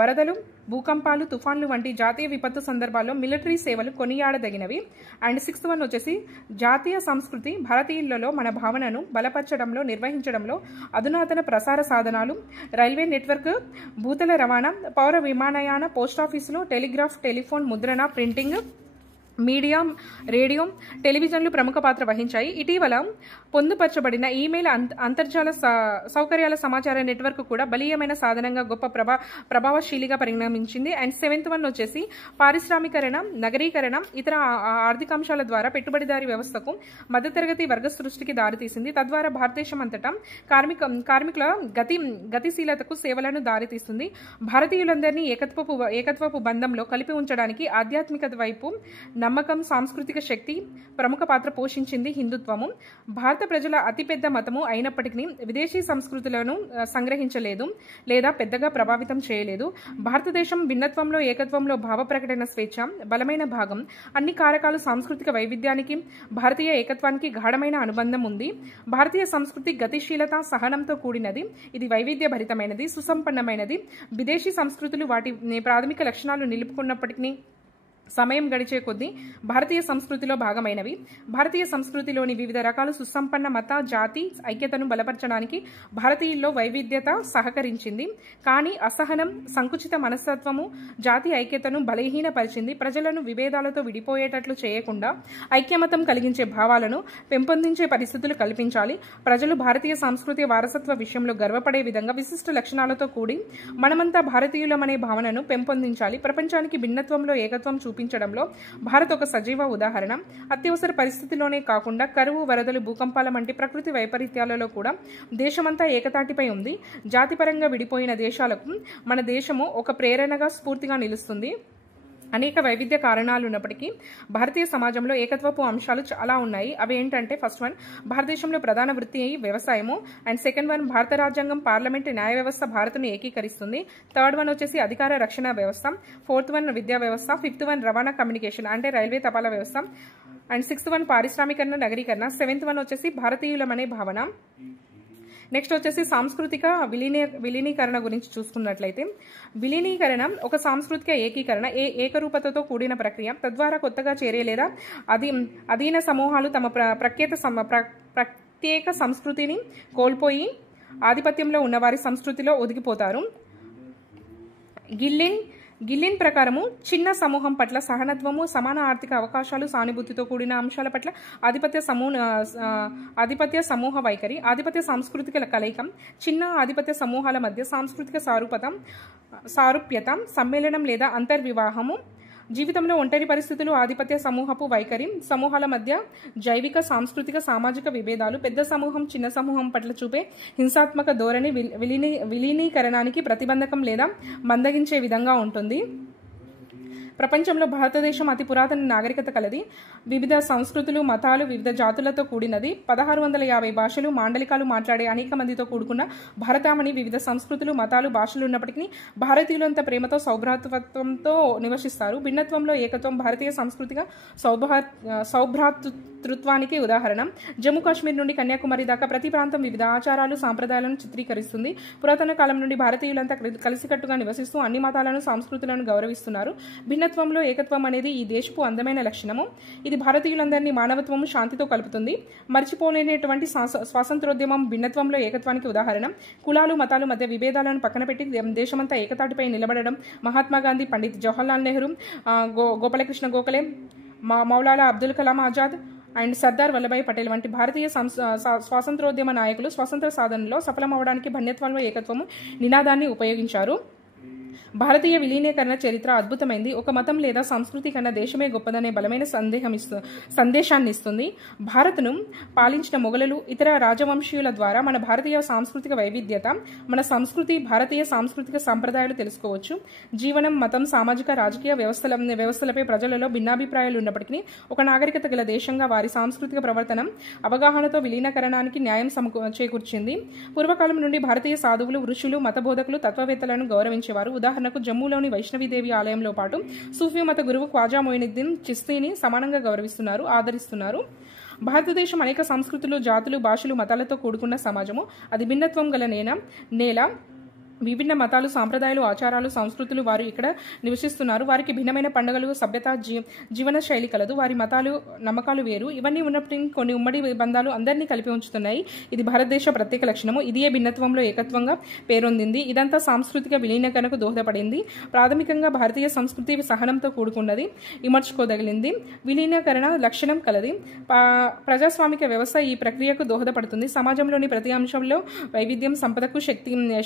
వరదలు, భూకంపాలు, తుఫాన్లు వంటి జాతీయ విపత్తు సందర్భాల్లో మిలిటరీ సేవలు కొనియాడదగినవి. అండ్ సిక్స్త్ వన్ వచ్చేసి జాతీయ సంస్కృతి భారతీయులలో మన భావనను బలపరచడంలో, నిర్వహించడంలో అధునాతన ప్రసార సాధనాలు, రైల్వే నెట్వర్క్, భూతల రవాణా, పౌర విమానయాన, పోస్టాఫీసులు, టెలిగ్రాఫ్, టెలిఫోన్, ముద్రణ, ప్రింటింగ్, మీడియా, రేడియో, టెలివిజన్లు ప్రముఖ పాత్ర వహించాయి. ఇటీవల పొందుపరచబడిన ఈమెయిల్, అంతర్జాల సౌకర్యాల సమాచార నెట్వర్క్ కూడా బలీయమైన సాధనంగా గొప్ప ప్రభావశీలిగా పరిణమించింది. అండ్ సెవెంత్ వన్ వచ్చేసి పారిశ్రామికరణ, నగరీకరణ, ఇతర ఆర్థిక అంశాల ద్వారా పెట్టుబడిదారీ వ్యవస్థకు మధ్యతరగతి వర్గ సృష్టికి దారితీసింది. తద్వారా భారతదేశం అంతటా కార్మికుల గతిశీలతకు సేవలను దారితీస్తుంది. భారతీయులందరినీ ఏకత్వపు బంధంలో కలిపి ఉంచడానికి ఆధ్యాత్మికత వైపు నమ్మకం, సాంస్కృతిక శక్తి ప్రముఖ పాత్ర పోషించింది. హిందుత్వము భారత ప్రజల అతిపెద్ద మతము అయినప్పటికీ విదేశీ సంస్కృతులను సంగ్రహించలేదు లేదా పెద్దగా ప్రభావితం చేయలేదు. భారతదేశం భిన్నత్వంలో, ఏకత్వంలో భావ ప్రకటన స్వేచ్ఛ బలమైన భాగం. అన్ని కారకాలు సాంస్కృతిక వైవిధ్యానికి, భారతీయ ఏకత్వానికి గాఢమైన అనుబంధం ఉంది. భారతీయ సంస్కృతి గతిశీలత, సహనంతో కూడినది. ఇది వైవిధ్య భరితమైనది, సుసంపన్నమైనది. విదేశీ సంస్కృతులు వాటి ప్రాథమిక లక్షణాలు నిలుపుకున్నప్పటికీ సమయం గడిచే కొద్దీ భారతీయ సంస్కృతిలో భాగమైనవి. భారతీయ సంస్కృతిలోని వివిధ రకాల సుసంపన్న మత, జాతి ఐక్యతను బలపరచడానికి భారతీయుల్లో వైవిధ్యత సహకరించింది. కానీ అసహనం, సంకుచిత మనస్తత్వము జాతి ఐక్యతను బలహీనపరిచింది. ప్రజలను విభేదాలతో విడిపోయేటట్లు చేయకుండా ఐక్యమతం కలిగించే భావాలను పెంపొందించే పరిస్థితులు కల్పించాలి. ప్రజలు భారతీయ సాంస్కృతిక వారసత్వ విషయంలో గర్వపడే విధంగా విశిష్ట లక్షణాలతో కూడి మనమంతా భారతీయులమనే భావనను పెంపొందించాలి. ప్రపంచానికి భిన్నత్వంలో ఏకత్వం చూపించడంలో భారత్ ఒక సజీవ ఉదాహరణ. అత్యవసర పరిస్థితిలోనే కాకుండా కరువు, వరదలు, భూకంపాల వంటి ప్రకృతి వైపరీత్యాలలో కూడా దేశమంతా ఏకతాటిపై ఉంది. జాతిపరంగా విడిపోయిన దేశాలకు మన దేశము ఒక ప్రేరణగా, స్ఫూర్తిగా నిలుస్తుంది. అనేక వైవిధ్య కారణాలు ఉన్నప్పటికీ భారతీయ సమాజంలో ఏకత్వపు అంశాలు చాలా ఉన్నాయి. అవి ఏంటంటే, ఫస్ట్ వన్, భారతదేశంలో ప్రధాన వృత్తి వ్యవసాయము. అండ్ సెకండ్ వన్, భారత రాజ్యాంగం, పార్లమెంట్, న్యాయ వ్యవస్థ భారత్ను ఏకీకరిస్తుంది. థర్డ్ వన్ వచ్చేసి అధికార రక్షణ వ్యవస్థ. ఫోర్త్ వన్ విద్యా వ్యవస్థ. ఫిఫ్త్ వన్ రవాణా కమ్యూనికేషన్ అంటే రైల్వే తపాలా వ్యవస్థ. అండ్ సిక్స్త్ వన్ పారిశ్రామికరణ, నగరీకరణ. సెవెంత్ వన్ వచ్చేసి భారతీయులమనే భావన. నెక్స్ట్ వచ్చేసి సాంస్కృతిక విలీనీకరణ గురించి చూసుకున్నట్లయితే, విలీనీకరణ ఒక సాంస్కృతిక ఏకీకరణ, ఏకరూపతతో కూడిన ప్రక్రియ. తద్వారా కొత్తగా చేరే లేదా అధీన సమూహాలు తమ ప్రత్యేక సంస్కృతిని కోల్పోయి ఆధిపత్యంలో ఉన్నవారి సంస్కృతిలో ఒదిగిపోతారు. గిల్లిన్ ప్రకారము చిన్న సమూహం పట్ల సహనత్వము, సమాన ఆర్థిక అవకాశాలు, సానుభూతితో కూడిన అంశాల పట్ల ఆధిపత్య సమూహ వైఖరి, ఆధిపత్య సాంస్కృతిక కలయికం, చిన్న ఆధిపత్య సమూహాల మధ్య సాంస్కృతిక సారూప్యత, సమ్మేళనం లేదా అంతర్వివాహము, జీవితంలో ఒంటరి పరిస్థితులు, ఆధిపత్య సమూహపు వైఖరి, సమూహాల మధ్య జైవిక, సాంస్కృతిక, సామాజిక విభేదాలు, పెద్ద సమూహం చిన్న సమూహం పట్ల చూపే హింసాత్మక ధోరణి విలీనీకరణానికి ప్రతిబంధకం లేదా మందగించే విధంగా ఉంటుంది. ప్రపంచంలో భారతదేశం అతి పురాతన నాగరికత కలది. వివిధ సంస్కృతులు, మతాలు, వివిధ జాతులతో కూడినది. 1650 భాషలు, మాండలికాలు మాట్లాడే అనేక మందితో కూడుకున్న భారతామని వివిధ సంస్కృతులు, మతాలు, భాషలు ఉన్నప్పటికీ భారతీయులంతా ప్రేమతో, సౌభ్రాతృత్వంతో నివసిస్తారు. భిన్నత్వంలో ఏకత్వం భారతీయ సాంస్కృతిక సౌభ్రాతృత్వానికి ఉదాహరణ. జమ్మూ కాశ్మీర్ నుండి కన్యాకుమారి దాకా ప్రతి ప్రాంతం వివిధ ఆచారాలు, సాంప్రదాయాలను చిత్రీకరిస్తుంది. పురాతన కాలం నుండి భారతీయులంతా కలిసికట్టుగా నివసిస్తూ అన్ని మతాలను, సంస్కృతులను గౌరవిస్తున్నారు. భిన్నత్వంలో ఏకత్వం అనేది ఈ దేశపు అందమైన లక్షణము. ఇది భారతీయులందరినీ మానవత్వము, శాంతితో కలుపుతుంది. మర్చిపోలేనటువంటి స్వాతంత్రోద్యమం భిన్నత్వంలో ఏకత్వానికి ఉదాహరణ. కులాలు, మతాలు మధ్య విభేదాలను పక్కన పెట్టి దేశమంతా ఏకతాటిపై నిలబడడం మహాత్మా గాంధీ, పండిత్ జవహర్లాల్ నెహ్రూ, గోపాలకృష్ణ గోఖలే, మౌలానా అబ్దుల్ కలాం ఆజాద్ అండ్ సర్దార్ వల్లభాయ్ పటేల్ వంటి భారతీయ స్వాతంత్రోద్యమ నాయకులు స్వాతంత్ర సాధనలో సఫలమవడానికి భిన్నత్వంలో ఏకత్వము నినాదాన్ని ఉపయోగించారు. భారతీయ విలీనీకరణ చరిత్ర అద్భుతమైంది. ఒక మతం లేదా సంస్కృతి కన్నా దేశమే గొప్పదనే బలమైన సందేశాన్ని ఇస్తుంది. భారత్ను పాలించిన మొఘలులు, ఇతర రాజవంశీయుల ద్వారా మన భారతీయ సాంస్కృతిక వైవిధ్యత, మన సంస్కృతి, భారతీయ సాంస్కృతిక సంప్రదాయాలు తెలుసుకోవచ్చు. జీవనం, మతం, సామాజిక, రాజకీయ వ్యవస్థలపై ప్రజలలో భిన్నాభిప్రాయాలు ఉన్నప్పటికీ ఒక నాగరికత గల దేశంగా వారి సాంస్కృతిక ప్రవర్తన, అవగాహనతో విలీనకరణానికి న్యాయం చేకూర్చింది. పూర్వకాలం నుండి భారతీయ సాధువులు, ఋషులు, మతబోధకులు, తత్వవేత్తలను గౌరవించేవారు. ఉదాహరణకు జమ్మూలోని వైష్ణవీదేవి ఆలయంలో పాటు సూఫీ మత గురువు ఖ్వాజా మొయినుద్దీన్ చిస్తీని సమానంగా గౌరవిస్తున్నారు, ఆదరిస్తున్నారు. భారతదేశం అనేక సంస్కృతులు, జాతులు, భాషలు, మతాలతో కూడుకున్న సమాజము. అది భిన్నత్వం గల నేల. విభిన్న మతాలు, సాంప్రదాయాలు, ఆచారాలు, సంస్కృతులు వారు ఇక్కడ నివసిస్తున్నారు. వారికి భిన్నమైన పండుగలు, సభ్యత, జీవన శైలి కలదు. వారి మతాలు, నమ్మకాలు వేరు. ఇవన్నీ ఉన్నప్పటికీ కొన్ని ఉమ్మడి బంధాలు అందరినీ కలిపి ఉంచుతున్నాయి. ఇది భారతదేశ ప్రత్యేక లక్షణము. ఇదే భిన్నత్వంలో ఏకత్వంగా పేరొందింది. ఇదంతా సాంస్కృతిక విలీనీకరణకు దోహదపడింది. ప్రాథమికంగా భారతీయ సంస్కృతి సహనంతో కూడుకున్నది, ఇమర్చుకోదగిలింది, విలీనీకరణ లక్షణం కలది. ప్రజాస్వామిక వ్యవస్థ ఈ ప్రక్రియకు దోహదపడుతుంది. సమాజంలోని ప్రతి అంశంలో వైవిధ్యం సంపదకు,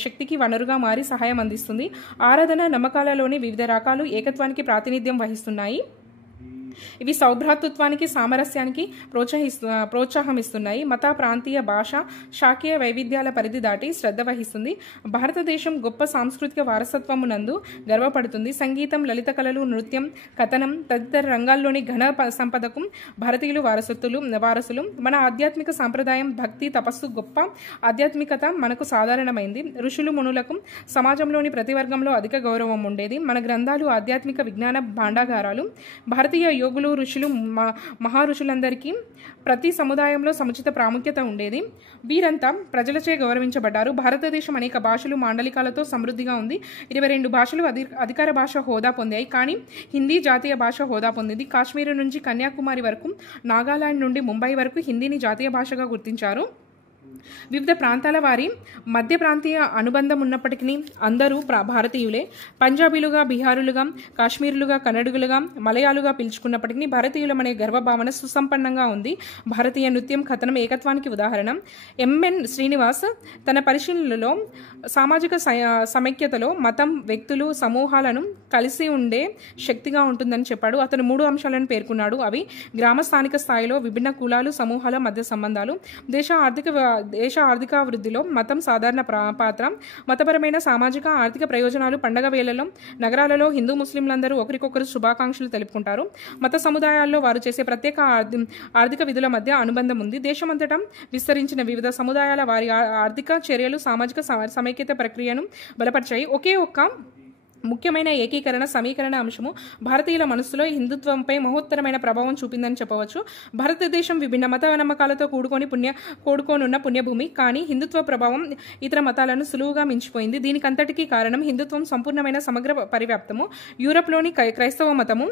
శక్తికి వనరుగా మారి సహాయం అందిస్తుంది. ఆరాధన, నమ్మకాలలోని వివిధ రకాలు ఏకత్వానికి ప్రాతినిధ్యం వహిస్తున్నాయి. ఇవి సౌభ్రాతృత్వానికి, సామరస్యానికి ప్రోత్సాహం ఇస్తున్నాయి. మత, ప్రాంతీయ, భాష, శాఖీయ వైవిధ్యాల పరిధి దాటి శ్రద్ధ వహిస్తుంది. భారతదేశం గొప్ప సాంస్కృతిక వారసత్వమునందు గర్వపడుతుంది. సంగీతం, లలిత కళలు, నృత్యం, కథనం తదితర రంగాల్లోని ఘన సంపదకు భారతీయులు వారసులు. మన ఆధ్యాత్మిక సాంప్రదాయం, భక్తి, తపస్సు, గొప్ప ఆధ్యాత్మికత మనకు సాధారణమైంది. ఋషులు, మునులకు సమాజంలోని ప్రతి వర్గంలో అధిక గౌరవం ఉండేది. మన గ్రంథాలు ఆధ్యాత్మిక విజ్ఞాన భాండాగారాలు. భారతీయ యోగులు, ఋషులు, మహారుషులందరికీ ప్రతి సముదాయంలో సముచిత ప్రాముఖ్యత ఉండేది. వీరంతా ప్రజలచే గౌరవించబడ్డారు. భారతదేశం అనేక భాషలు, మాండలికాలతో సమృద్ధిగా ఉంది. 22 భాషలు అధికార భాష హోదా పొందాయి. కానీ హిందీ జాతీయ భాష హోదా పొందింది. కాశ్మీర్ నుంచి కన్యాకుమారి వరకు, నాగాలాండ్ నుండి ముంబై వరకు హిందీని జాతీయ భాషగా గుర్తించారు. వివిధ ప్రాంతాల వారి మధ్య ప్రాంతీయ అనుబంధం ఉన్నప్పటికీ అందరూ భారతీయులే. పంజాబీలుగా, బీహారులుగా, కాశ్మీరులుగా, కన్నడుగులుగా, మలయాలుగా పిలుచుకున్నప్పటికీ భారతీయులమనే గర్వభావన సుసంపన్నంగా ఉంది. భారతీయ నృత్యం, కథనం ఏకత్వానికి ఉదాహరణ. ఎంఎన్ శ్రీనివాస్ తన పరిశీలనలో సామాజిక సమైక్యతలో మతం, వ్యక్తులు, సమూహాలను కలిసి ఉండే శక్తిగా ఉంటుందని చెప్పాడు. అతను 3 అంశాలను పేర్కొన్నాడు. అవి గ్రామ స్థానిక స్థాయిలో విభిన్న కులాలు, సమూహాల మధ్య సంబంధాలు, దేశ ఆర్థిక దేశ ఆర్థికాభివృద్ధిలో మతం సాధారణ పాత్ర. మతపరమైన సామాజిక ఆర్థిక ప్రయోజనాలు. పండగ వేళల్లో నగరాలలో హిందూ ముస్లింలందరూ ఒకరికొకరు శుభాకాంక్షలు తెలుపుకుంటారు. మత సముదాయాల్లో వారు చేసే ప్రత్యేక ఆర్థిక విధుల మధ్య అనుబంధం ఉంది. దేశమంతటా విస్తరించిన వివిధ సముదాయాల వారి ఆర్థిక చర్యలు సామాజిక సమైక్యత ప్రక్రియను బలపరిచాయి. ఒకే ఒక్క ముఖ్యమైన ఏకీకరణ సమీకరణ అంశము భారతీయుల మనస్సులో హిందుత్వంపై మహోత్తరమైన ప్రభావం చూపిందని చెప్పవచ్చు. భారతదేశం విభిన్న మత నమ్మకాలతో కూడుకోనున్న పుణ్యభూమి. కానీ హిందుత్వ ప్రభావం ఇతర మతాలను సులువుగా మించిపోయింది. దీనికంతటికీ కారణం హిందుత్వం సంపూర్ణమైన సమగ్ర పరివ్యాప్తము. యూరప్లోని క్రైస్తవ మతము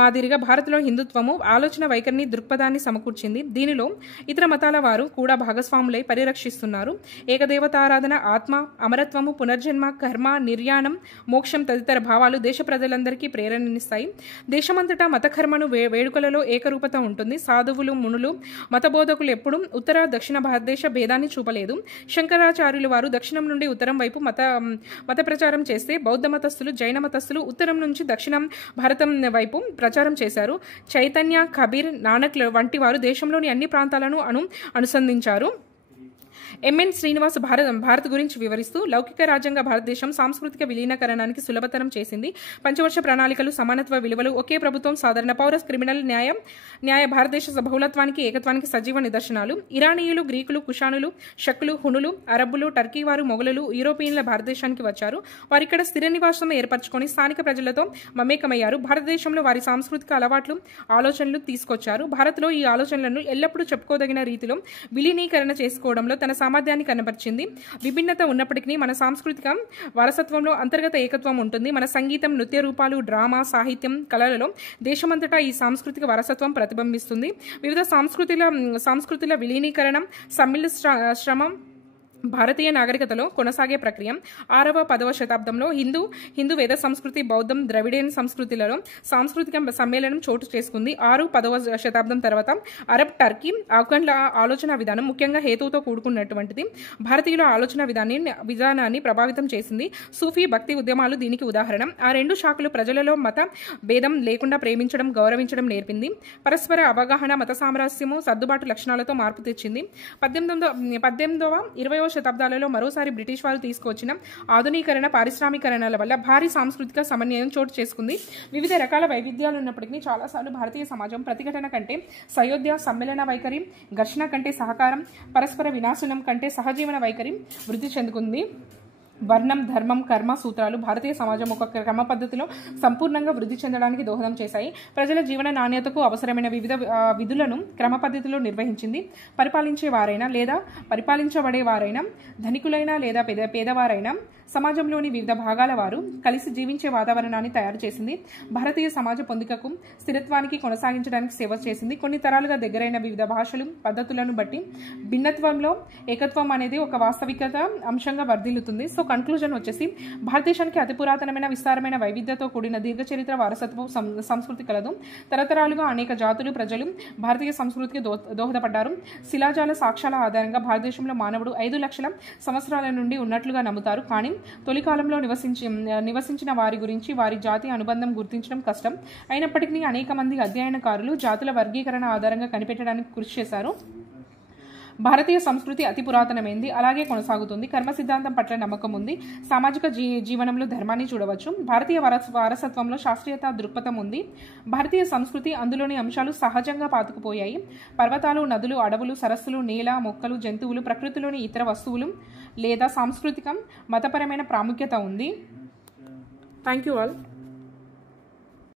మాదిరిగా భారత్లో హిందుత్వము ఆలోచన వైఖరిని దృక్పథాన్ని సమకూర్చింది. దీనిలో ఇతర మతాల వారు కూడా భాగస్వాములై పరిరక్షిస్తున్నారు. ఏకదేవతారాధన, ఆత్మ, అమరత్వము, పునర్జన్మ, కర్మ, నిర్యాణం, మోక్షం తదితర భావాలు దేశ ప్రజలందరికీ ప్రేరణనిస్తాయి. దేశమంతటా మతకర్మను వేడుకలలో ఏకరూపత ఉంటుంది. సాధువులు, మునులు, మతబోధకులు ఎప్పుడూ ఉత్తర దక్షిణ భారతదేశ భేదాన్ని చూపలేదు. శంకరాచార్యులు వారు దక్షిణం నుండి ఉత్తరం వైపు మత ప్రచారం చేస్తే బౌద్ధ మతస్థులు, జైన మతస్థులు ఉత్తరం నుంచి దక్షిణం భారతం వైపు ప్రచారం చేశారు. చైతన్య, కబీర్, నానక్ వంటి వారు దేశంలోని అన్ని ప్రాంతాలను అనుసంధించారు. ఎంఎన్ శ్రీనివాస్ భారత్ గురించి వివరిస్తూ లౌకిక రాజ్యాంగ భారతదేశం సాంస్కృతిక విలీనకరణానికి సులభతరం చేసింది. పంచవర్ష ప్రణాళికలు, సమానత్వ విలువలు, ఒకే ప్రభుత్వం, సాధారణ పౌర, క్రిమినల్ న్యాయ భారతదేశ బహుళత్వానికి, ఏకత్వానికి సజీవ నిదర్శనాలు. ఇరానీయులు, గ్రీకులు, కుషానులు, షక్కులు, హునులు, అరబ్బులు, టర్కీ వారు, మొఘలులు, యూరోపియన్ల భారతదేశానికి వచ్చారు. వారిక్కడ స్థిర నివాసం ఏర్పరచుకొని స్థానిక ప్రజలతో మమేకమయ్యారు. భారతదేశంలో వారి సాంస్కృతిక అలవాట్లు, ఆలోచనలు తీసుకొచ్చారు. భారత్లో ఈ ఆలోచనలను ఎల్లప్పుడూ చెప్పుకోదగిన రీతిలో విలీనీకరణ చేసుకోవడంలో తన సామర్థ్యాన్ని కనబరిచింది. విభిన్నత ఉన్నప్పటికీ మన సాంస్కృతిక వారసత్వంలో అంతర్గత ఏకత్వం ఉంటుంది. మన సంగీతం, నృత్య రూపాలు, డ్రామా, సాహిత్యం, కళలలో దేశమంతటా ఈ సాంస్కృతిక వారసత్వం ప్రతిబింబిస్తుంది. వివిధ సంస్కృతుల విలీనీకరణం, సమ్మిళిత శ్రమం భారతీయ నాగరికతలో కొనసాగే ప్రక్రియ. 6వ 10వ శతాబ్దంలో హిందూ వేద సంస్కృతి, బౌద్ధం, ద్రవిడియన్ సంస్కృతులలో సాంస్కృతిక సమ్మేళనం చోటు చేసుకుంది. 6, 10వ శతాబ్దం తర్వాత అరబ్, టర్కీ, ఆఫ్ఘన్ల ఆలోచన విధానం ముఖ్యంగా హేతువుతో కూడుకున్నటువంటిది భారతీయుల ఆలోచన విధానాన్ని ప్రభావితం చేసింది. సూఫీ, భక్తి ఉద్యమాలు దీనికి ఉదాహరణ. ఆ రెండు శాఖలు ప్రజలలో మత భేదం లేకుండా ప్రేమించడం, గౌరవించడం నేర్పింది. పరస్పర అవగాహన, మత సామరస్యము, సర్దుబాటు లక్షణాలతో మార్పు తెచ్చింది. 18వ 20వ శతాబ్దాలలో మరోసారి బ్రిటిష్ వారు తీసుకువచ్చిన ఆధునీకరణ, పారిశ్రామికరణల వల్ల భారీ సాంస్కృతిక సమన్వయం చోటు చేసుకుంది. వివిధ రకాల వైవిధ్యాలు ఉన్నప్పటికీ చాలాసార్లు భారతీయ సమాజం ప్రతిఘటన కంటే సయోధ్య, సమ్మేళన వైఖరి, ఘర్షణ కంటే సహకారం, పరస్పర వినాశనం కంటే సహజీవన వైఖరి వృద్ధి చెందుకుంది. వర్ణం, ధర్మం, కర్మ సూత్రాలు భారతీయ సమాజం ఒక క్రమ పద్ధతిలో సంపూర్ణంగా వృద్ధి చెందడానికి దోహదం చేశాయి. ప్రజల జీవన నాణ్యతకు అవసరమైన వివిధ విధులను క్రమ పద్ధతిలో నిర్వహించింది. పరిపాలించేవారైనా లేదా పరిపాలించబడేవారైనా, ధనికులైనా లేదా పేదవారైనా సమాజంలోని వివిధ భాగాల వారు కలిసి జీవించే వాతావరణాన్ని తయారు చేసింది. భారతీయ సమాజ పొందికకు, స్థిరత్వానికి కొనసాగించడానికి సేవ చేసింది. కొన్ని తరాలుగా దగ్గరైన వివిధ భాషలు, పద్ధతులను బట్టి భిన్నత్వంలో ఏకత్వం అనేది ఒక వాస్తవికత అంశంగా వర్ధిల్లుతుంది. సో కన్క్లూజన్ వచ్చేసి భారతదేశానికి అతి పురాతనమైన, విస్తారమైన వైవిధ్యతో కూడిన దీర్ఘ చరిత్ర, వారసత్వ సంస్కృతి కలదు. తరతరాలుగా అనేక జాతులు, ప్రజలు భారతీయ సంస్కృతికి దోహదపడ్డారు. శిలాజాల సాక్ష్యాల ఆధారంగా భారతదేశంలో మానవుడు 5 లక్షల సంవత్సరాల నుండి ఉన్నట్లుగా నమ్ముతారు. కానీ తొలి కాలంలో నివసించిన వారి గురించి, వారి జాతి అనుబంధం గుర్తించడం కష్టం. అయినప్పటికీ అనేక మంది అధ్యయనకారులు జాతుల వర్గీకరణ ఆధారంగా కనిపెట్టడానికి కృషి చేశారు. భారతీయ సంస్కృతి అతి పురాతనమైంది, అలాగే కొనసాగుతుంది. కర్మ సిద్ధాంతం పట్ల నమ్మకం ఉంది. సామాజిక జీవనంలో ధర్మాన్ని చూడవచ్చు. భారతీయ వారసత్వంలో శాస్త్రీయత దృక్పథం ఉంది. భారతీయ సంస్కృతి, అందులోని అంశాలు సహజంగా పాతుకుపోయాయి. పర్వతాలు, నదులు, అడవులు, సరస్సులు, నేల, మొక్కలు, జంతువులు, ప్రకృతిలోని ఇతర వస్తువులు లేదా సాంస్కృతిక, మతపరమైన ప్రాముఖ్యత ఉంది. Thank you all.